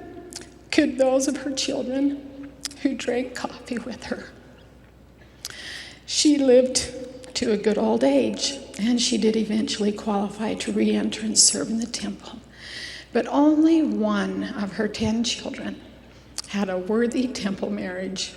could those of her children who drank coffee with her. She lived to a good old age, and she did eventually qualify to re-enter and serve in the temple. But only one of her 10 children had a worthy temple marriage,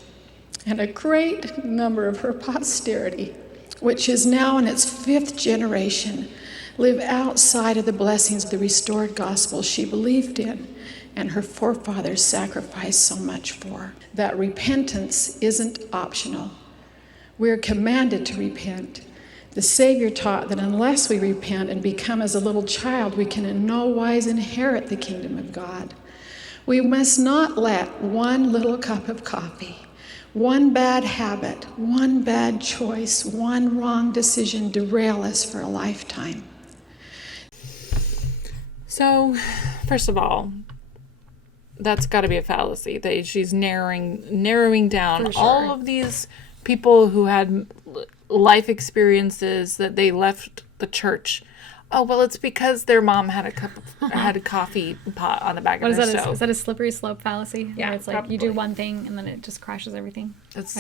and a great number of her posterity, which is now in its 5th generation, live outside of the blessings of the restored gospel she believed in and her forefathers sacrificed so much for. That repentance isn't optional. We're commanded to repent. The Savior taught that unless we repent and become as a little child, we can in no wise inherit the kingdom of God. We must not let one little cup of coffee, one bad habit, one bad choice, one wrong decision derail us for a lifetime. So, first of all, that's got to be a fallacy that she's narrowing down all of these people who had life experiences that they left the church. Oh, well, it's because their mom had a coffee pot on the back of their stove. Is that a slippery slope fallacy? Yeah, where it's like probably. you do one thing and then it just crashes everything. That's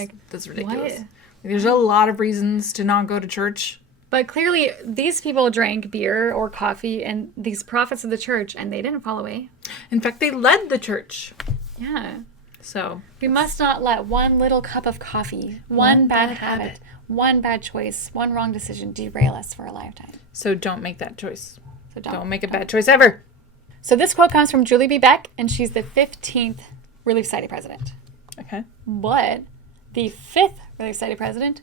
ridiculous. What? There's a lot of reasons to not go to church. But clearly, these people drank beer or coffee, and these prophets of the church, and they didn't fall away. In fact, they led the church. Yeah. So We must not let one little cup of coffee, one bad habit, one bad choice, one wrong decision derail us for a lifetime. So don't make that choice. So Don't make a bad choice ever. So this quote comes from Julie B. Beck, and she's the 15th Relief Society president. Okay. But the 5th Relief Society president,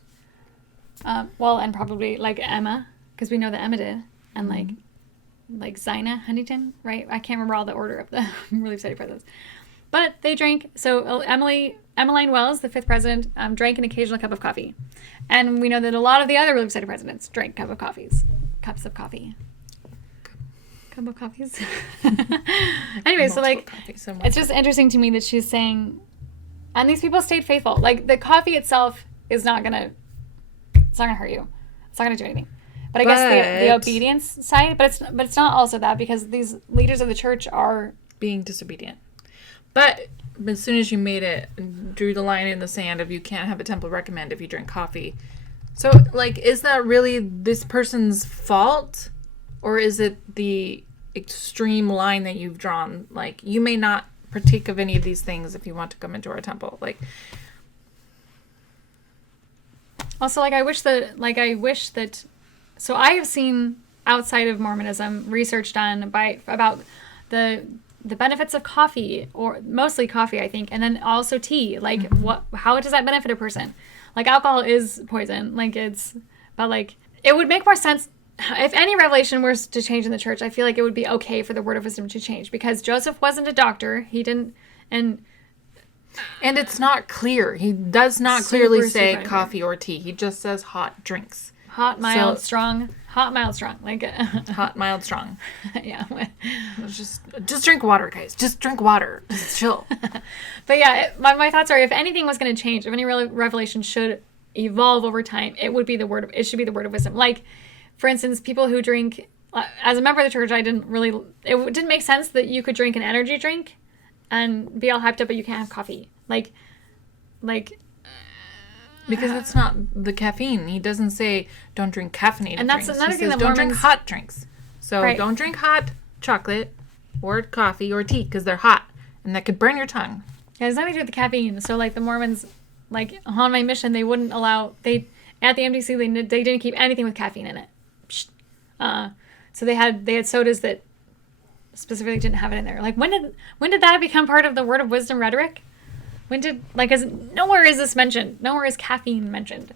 and probably like Emma, because we know that Emma did, and like Zina Huntington, right? I can't remember all the order of the Relief Society presidents. But they drank, so Emmeline Wells, the 5th president, drank an occasional cup of coffee. And we know that a lot of the other Relief Society presidents drank cups of coffee. Cup of coffees. Anyway, so like, it's just interesting to me that she's saying, and these people stayed faithful. Like, the coffee itself is not gonna hurt you. It's not gonna do anything. But I guess the obedience side, but it's not also that, because these leaders of the church are being disobedient. But as soon as you made it, drew the line in the sand of you can't have a temple recommend if you drink coffee. So, like, is that really this person's fault? Or is it the extreme line that you've drawn? Like, you may not partake of any of these things if you want to come into our temple. Like, also, I wish that, so I have seen outside of Mormonism research done about the benefits of coffee, or mostly coffee, I think, and then also tea. Like, how does that benefit a person? Like, alcohol is poison. But it would make more sense if any revelation were to change in the church. I feel like it would be okay for the word of wisdom to change, because Joseph wasn't a doctor. He didn't, and it's not clear. He does not clearly say coffee or tea. He just says hot drinks. Hot, mild, strong. Hot, mild, strong. Hot, mild, strong. Yeah. Just drink water, guys. Just drink water. Just chill. But yeah, my thoughts are, if anything was going to change, if any revelation should evolve over time, it should be the word of wisdom. Like, for instance, people who drink, as a member of the church, it didn't make sense that you could drink an energy drink and be all hyped up, but you can't have coffee. Because it's not the caffeine. He doesn't say don't drink caffeinated and that's drinks. Another he thing says, that don't drink hot drinks. So don't drink hot chocolate or coffee or tea, because they're hot and that could burn your tongue. Yeah, there's nothing to do with the caffeine. So the Mormons, on my mission, they wouldn't allow, at the MDC, they didn't keep anything with caffeine in it. So they had sodas that specifically didn't have it in there. Like, when did that become part of the word of wisdom rhetoric? Nowhere is this mentioned. Nowhere is caffeine mentioned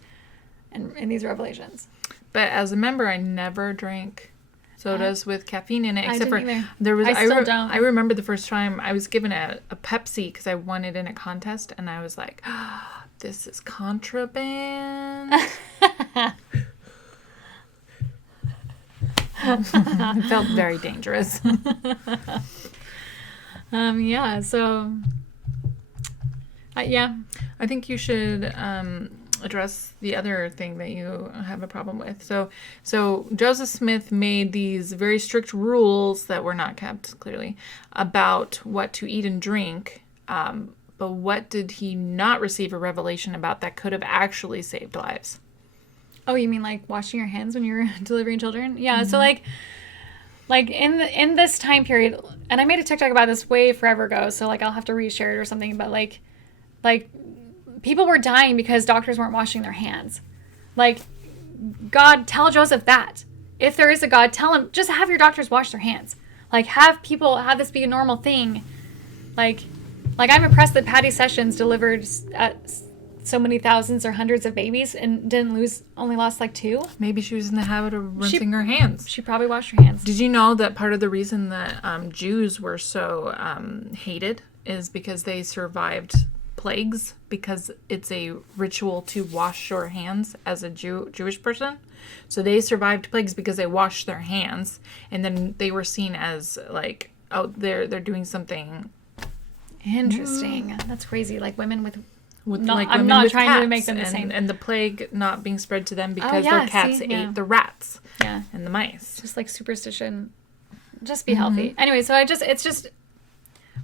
in these revelations. But as a member, I never drank sodas with caffeine in it, except for either. there was. I still don't. I remember the first time I was given a Pepsi because I won it in a contest, and I was like, oh, "This is contraband." It felt very dangerous. Yeah. So. Yeah. I think you should address the other thing that you have a problem with. So Joseph Smith made these very strict rules that were not kept, clearly, about what to eat and drink. But what did he not receive a revelation about that could have actually saved lives? Oh, you mean like washing your hands when you're delivering children? Yeah. Mm-hmm. So like in this time period, and I made a TikTok about this way forever ago, so I'll have to reshare it or something, but like people were dying because doctors weren't washing their hands. God, tell Joseph that. If there is a God, tell him, just have your doctors wash their hands. Have this be a normal thing. I'm impressed that Patty Sessions delivered so many thousands or hundreds of babies and only lost 2. Maybe she was in the habit of rinsing her hands. She probably washed her hands. Did you know that part of the reason that Jews were so hated is because they survived plagues, because it's a ritual to wash your hands as a Jewish person. So they survived plagues because they washed their hands, and then they were seen as they're doing something interesting. That's crazy. Women with With, not, like, I'm women not with trying to cats make them the same. and the plague not being spread to them because yeah, their cats see? ate Yeah. the rats Yeah. and the mice. Just like superstition. Just be healthy. Anyway, so it's just,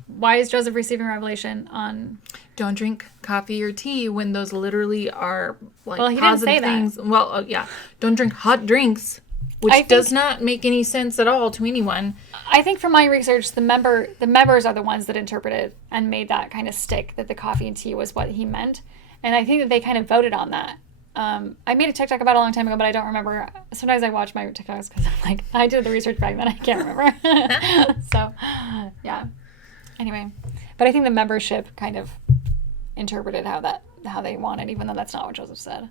why is Joseph receiving revelation on... Don't drink coffee or tea when those literally are like Well, he didn't positive say that. things. Well, yeah. Don't drink hot drinks, which does not make any sense at all to anyone. I think from my research, the members are the ones that interpreted and made that kind of stick that the coffee and tea was what he meant. And I think that they kind of voted on that. I made a TikTok about it a long time ago, but I don't remember. Sometimes I watch my TikToks because I'm like, I did the research back then. I can't remember. So, yeah. Anyway, but I think the membership kind of interpreted how they wanted, even though that's not what Joseph said.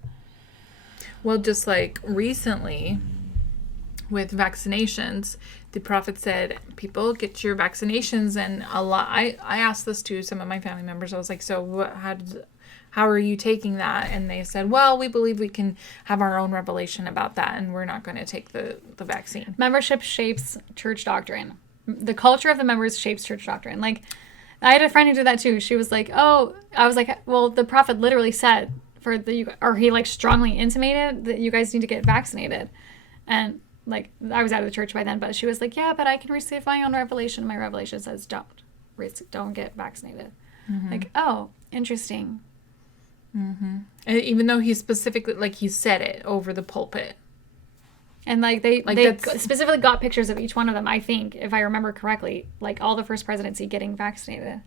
Well, just like recently with vaccinations, the prophet said, people get your vaccinations. And a lot, I asked this to some of my family members. I was like, so how are you taking that? And they said, well, we believe we can have our own revelation about that, and we're not going to take the vaccine. Membership shapes church doctrine. The culture of the members shapes church doctrine. Like, I had a friend who did that too. She was like, oh, I was like, well, the prophet literally said he like strongly intimated that you guys need to get vaccinated. And like, I was out of the church by then, but she was like, yeah, but I can receive my own revelation. My revelation says don't get vaccinated. Like, oh, interesting. Even though he specifically, like, he said it over the pulpit. And like they specifically got pictures of each one of them, I think, if I remember correctly, like all the first presidency getting vaccinated.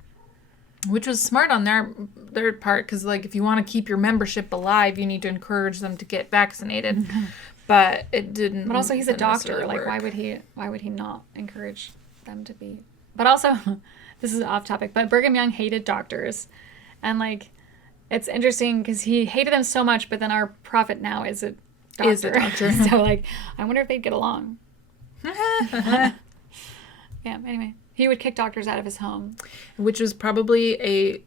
Which was smart on their part, because like if you want to keep your membership alive, you need to encourage them to get vaccinated. But it didn't. But also, he's a doctor. Like, why would he not encourage them to be? But also, this is off topic. But Brigham Young hated doctors, and like, it's interesting because he hated them so much. But then our prophet now is a doctor. So like, I wonder if they'd get along. Yeah. Anyway, he would kick doctors out of his home, which was probably it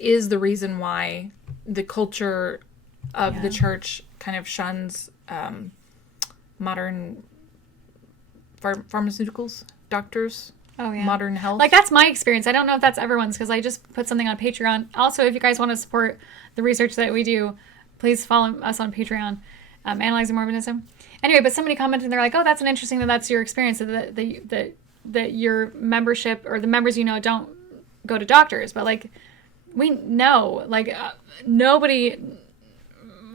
is the reason why the culture of the church kind of shuns modern pharmaceuticals, doctors. Oh, yeah. Modern health. Like, that's my experience. I don't know if that's everyone's, because I just put something on Patreon. Also, if you guys want to support the research that we do, please follow us on Patreon, Analyzing Mormonism. Anyway, but somebody commented, and they're like, oh, that's that's your experience, that your membership, or the members you know, don't go to doctors. But, like, we know, like, nobody...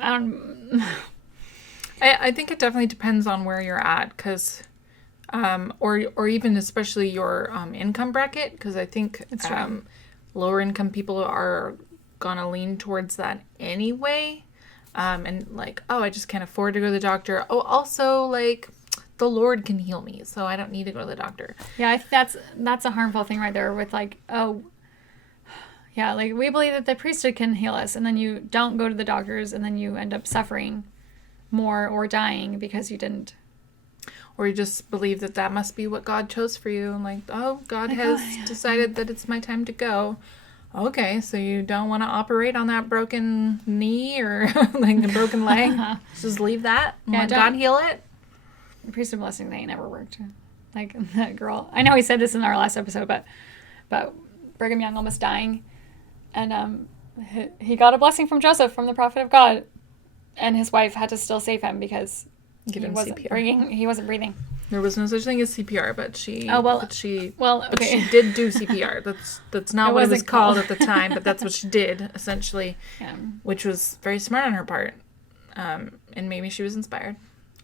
I think it definitely depends on where you're at, because... or even especially your income bracket, because I think lower income people are gonna lean towards that anyway, and like, oh, I just can't afford to go to the doctor. Oh, also, like, the Lord can heal me, so I don't need to go to the doctor. Yeah, I think that's a harmful thing right there with, like, oh, yeah, like, we believe that the priesthood can heal us, and then you don't go to the doctors, and then you end up suffering more or dying because you didn't. Or you just believe that must be what God chose for you. And like, oh, God has decided that it's my time to go. Okay, so you don't want to operate on that broken knee or like a broken leg? Just leave that and let God heal it? Priesthood blessing, they ain't never worked. Like, that girl. I know he said this in our last episode, but Brigham Young almost dying. And he got a blessing from Joseph, from the prophet of God. And his wife had to still save him because... He wasn't breathing. There was no such thing as CPR, but she she did do CPR. That's not what it was called at the time, but that's what she did essentially, which was very smart on her part. And maybe she was inspired,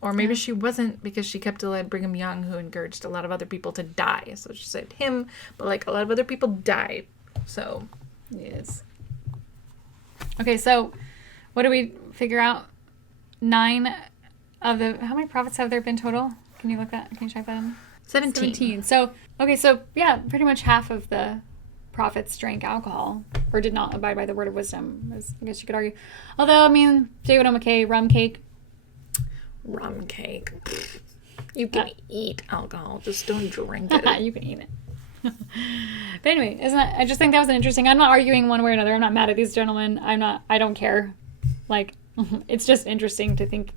or maybe she wasn't, because she kept to lead Brigham Young, who encouraged a lot of other people to die. So she said him, but like a lot of other people died. So yes. Okay, so what do we figure out? 9. How many prophets have there been total? Can you check that in? 17. So yeah, pretty much half of the prophets drank alcohol, or did not abide by the word of wisdom, I guess you could argue. Although, I mean, David O. McKay, rum cake. Rum cake. You can eat alcohol, just don't drink it. You can eat it. But anyway, I just think that was an interesting, I'm not arguing one way or another. I'm not mad at these gentlemen. I don't care. Like, it's just interesting to think.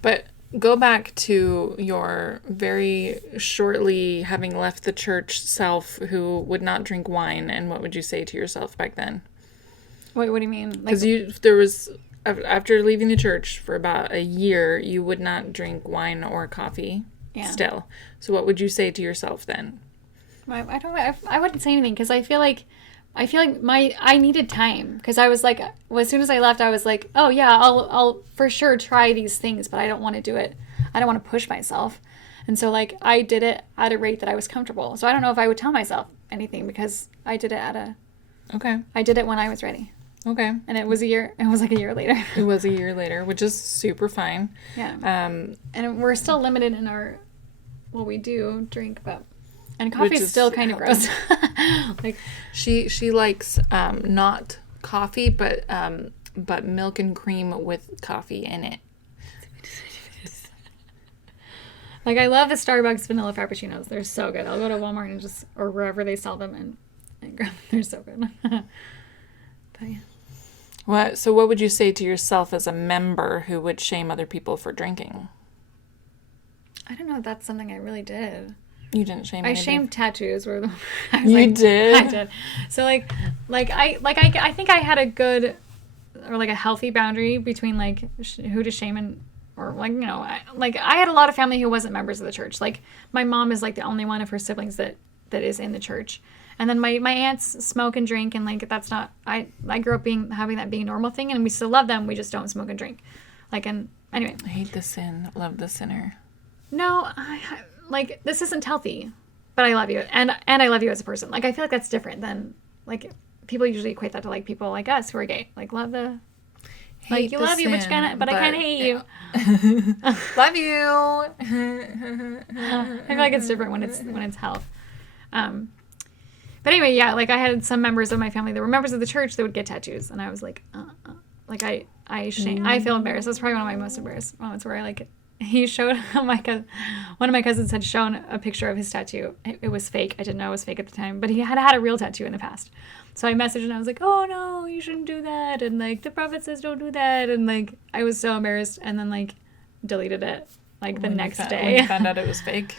But go back to your very shortly having left the church self, who would not drink wine, and what would you say to yourself back then? What do you mean? Like, Because there was, after leaving the church for about a year, you would not drink wine or coffee still. So what would you say to yourself then? I wouldn't say anything because I feel like I needed time because I was like, well, as soon as I left, I was like, oh yeah, I'll for sure try these things, but I don't want to do it. I don't want to push myself. And so like I did it at a rate that I was comfortable. So I don't know if I would tell myself anything because I did it I did it when I was ready. Okay. And it was like a year later. It was a year later, which is super fine. Yeah. And we're still limited in what we do drink, and coffee is still kind of gross. Like she likes not coffee, but milk and cream with coffee in it. Like I love the Starbucks vanilla frappuccinos. They're so good. I'll go to Walmart and or wherever they sell them and grab them. They're so good. But yeah. So what would you say to yourself as a member who would shame other people for drinking? I don't know if that's something I really did. You didn't shame anybody? I shamed tattoos. Did? I did. So I think I had a good or like a healthy boundary between like who to shame and or like, you know, I had a lot of family who wasn't members of the church. Like my mom is like the only one of her siblings that is in the church. And then my aunts smoke and drink, and like that's not I grew up having that being a normal thing, and we still love them. We just don't smoke and drink. Like, and anyway. I hate the sin, love the sinner. No, like this isn't healthy, but I love you, and I love you as a person. Like I feel like that's different than like people usually equate that to like people like us who are gay. Like love the. Like you love you, but I can't hate you. Love you. I feel like it's different when it's health. But anyway, yeah, like I had some members of my family that were members of the church that would get tattoos, and I was like, like I feel embarrassed. That's probably one of my most embarrassed moments where I like he showed one of my cousins had shown a picture of his tattoo. It was fake. I didn't know it was fake at the time, but he had a real tattoo in the past. So I messaged and I was like, oh no, you shouldn't do that. And like, the prophet says don't do that. And like, I was so embarrassed and then like deleted it like the next day. When you found out it was fake?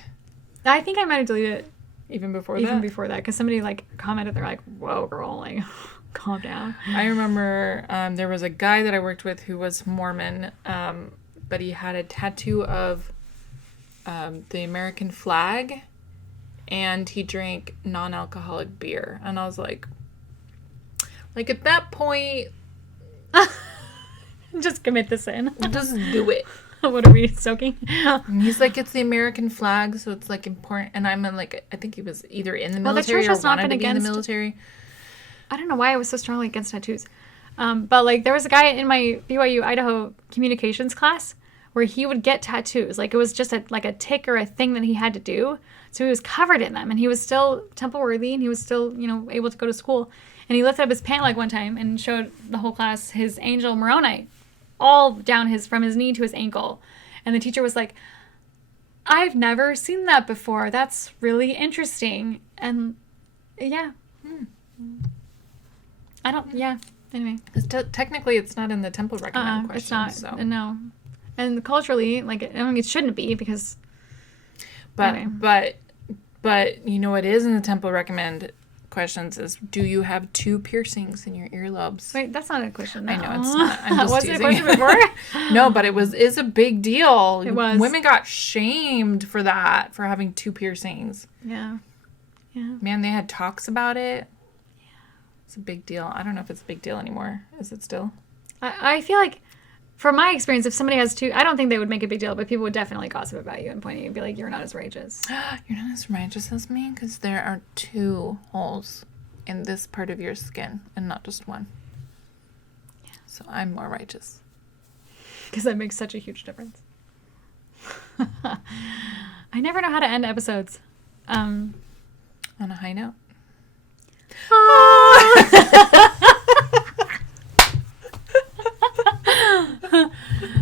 I think I might have deleted it. Even before that. Because somebody like commented, they're like, whoa girl, like calm down. I remember there was a guy that I worked with who was Mormon, but he had a tattoo of the American flag and he drank non-alcoholic beer. And I was like at that point, just commit the sin. Just do it. What are we soaking? And he's like, it's the American flag, so it's like important. And I'm in like, I think he was either in the military or wanted to be in the military. I don't know why I was so strongly against tattoos. But like there was a guy in my BYU Idaho communications class where he would get tattoos. Like it was just a tick or a thing that he had to do. So he was covered in them and he was still temple worthy and he was still, you know, able to go to school. And he lifted up his pant leg one time and showed the whole class his angel Moroni all down from his knee to his ankle. And the teacher was like, I've never seen that before. That's really interesting. And yeah. Anyway. Technically, it's not in the temple recommend question. It's not. So. No. And culturally, like, I mean, it shouldn't be because. But, anyway. but you know what is in the temple recommend questions is, do you have 2 piercings in your earlobes? Wait, that's not a question. No. I know it's not. I'm just was teasing. it a question before? No, but is a big deal. It was. Women got shamed for that, for having 2 piercings. Yeah. Man, they had talks about it. Yeah. It's a big deal. I don't know if it's a big deal anymore. Is it still? I feel like, from my experience, if somebody has 2, I don't think they would make a big deal, but people would definitely gossip about you and point at you and be like, you're not as righteous. You're not as righteous as me because there are 2 holes in this part of your skin and not just 1. Yeah. So I'm more righteous. Because that makes such a huge difference. I never know how to end episodes. On a high note.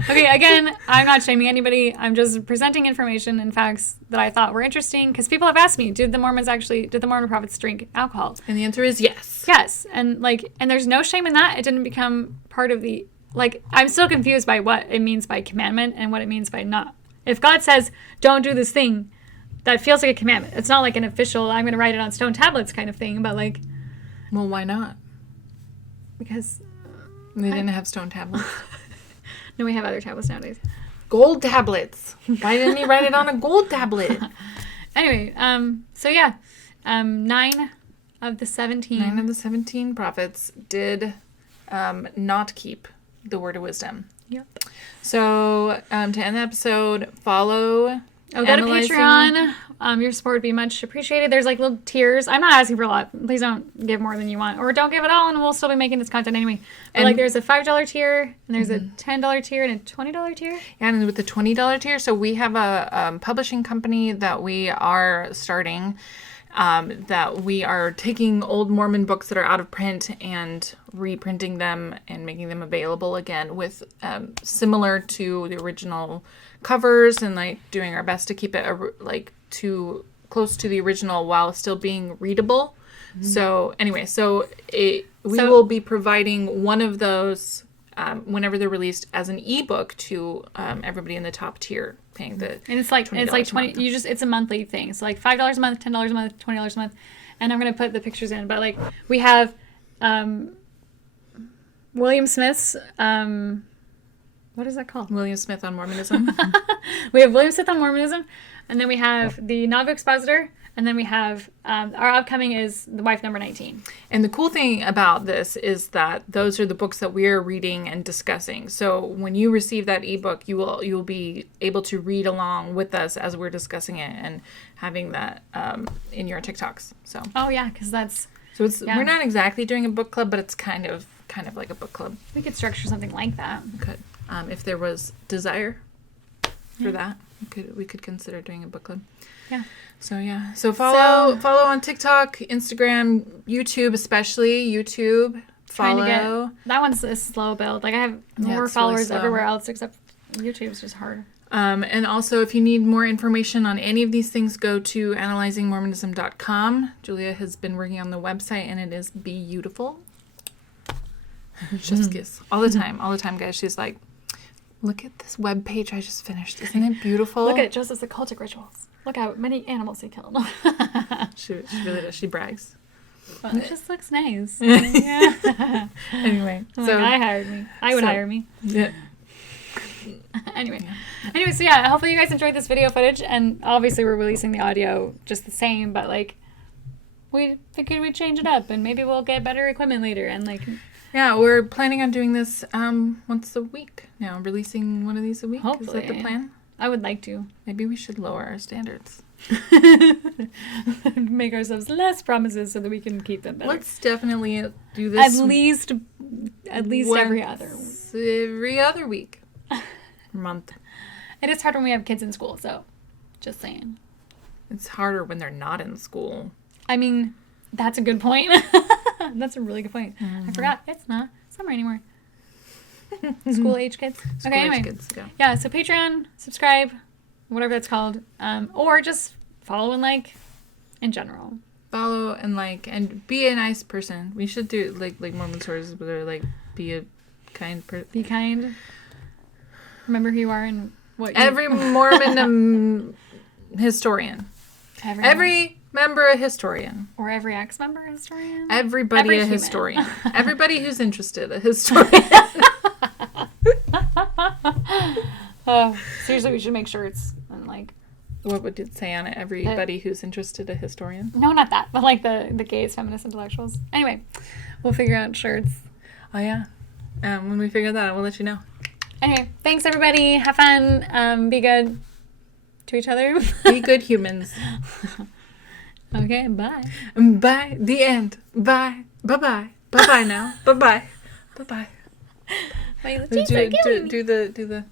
Okay, again, I'm not shaming anybody. I'm just presenting information and facts that I thought were interesting because people have asked me, did the Mormon prophets drink alcohol? And the answer is yes. Yes. And there's no shame in that. It didn't become part of the, I'm still confused by what it means by commandment and what it means by not. If God says, don't do this thing, that feels like a commandment. It's not like an official, I'm going to write it on stone tablets kind of thing, but Well, why not? because They didn't have stone tablets. no, we have other tablets nowadays. Gold tablets. Why didn't he write it on a gold tablet? Anyway, so yeah, 9 of the 17. 9 of the 17 prophets did not keep the word of wisdom. Yep. So to end the episode, follow. Oh, go to Patreon. Your support would be much appreciated. There's like little tiers. I'm not asking for a lot. Please don't give more than you want, or don't give it all, and we'll still be making this content anyway. But And- like, there's a $5 tier, and there's a $10 tier, and a $20 tier. And with the $20 tier, so we have a publishing company that we are starting, that we are taking old Mormon books that are out of print and reprinting them and making them available again with similar to the original covers, and like doing our best to keep it like too close to the original while still being readable. So anyway, we will be providing one of those whenever they're released as an ebook to everybody in the top tier, paying the And it's like $20 20. You just, it's a monthly thing. So like $5 a month, $10 a month, $20 a month, and I'm gonna put the pictures in. But like, we have William Smith's what is that called? William Smith on Mormonism. We have William Smith on Mormonism, and then we have the Nauvoo Expositor, and then we have our upcoming is The Wife Number 19. And the cool thing about this is that those are the books that we're reading and discussing. So when you receive that ebook, you will be able to read along with us as we're discussing it and having that in your TikToks. So Oh yeah, because that's, it's Yeah. we're not exactly doing a book club, but it's kind of like a book club. we could structure something like that. We could, if there was desire for that, we could consider doing a book club. Yeah. So yeah. So follow on TikTok, Instagram, YouTube, especially YouTube. Trying to Follow. get that one's a slow build. Like I have Yeah, more it's really followers slow. everywhere else except YouTube's just hard. And also, if you need more information on any of these things, go to analyzingmormonism.com. Julia has been working on the website, and it is beautiful. Just kiss. All the time, guys. She's like, look at this web page I just finished. Isn't it beautiful? Look at it, Joseph's occultic rituals. Look how many animals he killed. She really does. She brags. Well, it just looks nice. Yeah. Anyway, Like, so I hired me. I would hire me. yeah. Anyway, so yeah, hopefully you guys enjoyed this video footage, and obviously we're releasing the audio just the same, but like we figured we'd change it up, and maybe we'll get better equipment later, and like Yeah, we're planning on doing this once a week now, releasing one of these a week. Hopefully. Is that the plan? I would like to Maybe we should lower our standards. make ourselves less promises so that we can keep them better. Let's definitely do this At least every other. every other week. Month. It is hard when we have kids in school, so just saying. It's harder when they're not in school. I mean, that's a good point. That's a really good point. I forgot. It's not summer anymore. School age kids. Okay, anyway. Kids, yeah. Yeah, so Patreon, subscribe, whatever that's called. Or just follow and like in general. Follow and like and be a nice person. We should do like Mormon stories where they're like be a kind person. Be kind. Remember who you are and what you... Every Mormon historian. Every member a historian. Or every ex-member a historian. Everybody Every a human. historian. Everybody who's interested a historian. Oh, seriously, we should make shirts and like... What would it say on it? Everybody who's interested a historian. No, not that, but like the gays, feminist intellectuals. Anyway, we'll figure out shirts. Oh yeah. When we figure that out, we'll let you know. Anyway, thanks everybody. Have fun. Be good to each other. Be good humans. Okay, bye. Bye. The end. Bye. Bye-bye. Bye-bye now. Bye-bye. Bye-bye. My Do teeth are killing me. the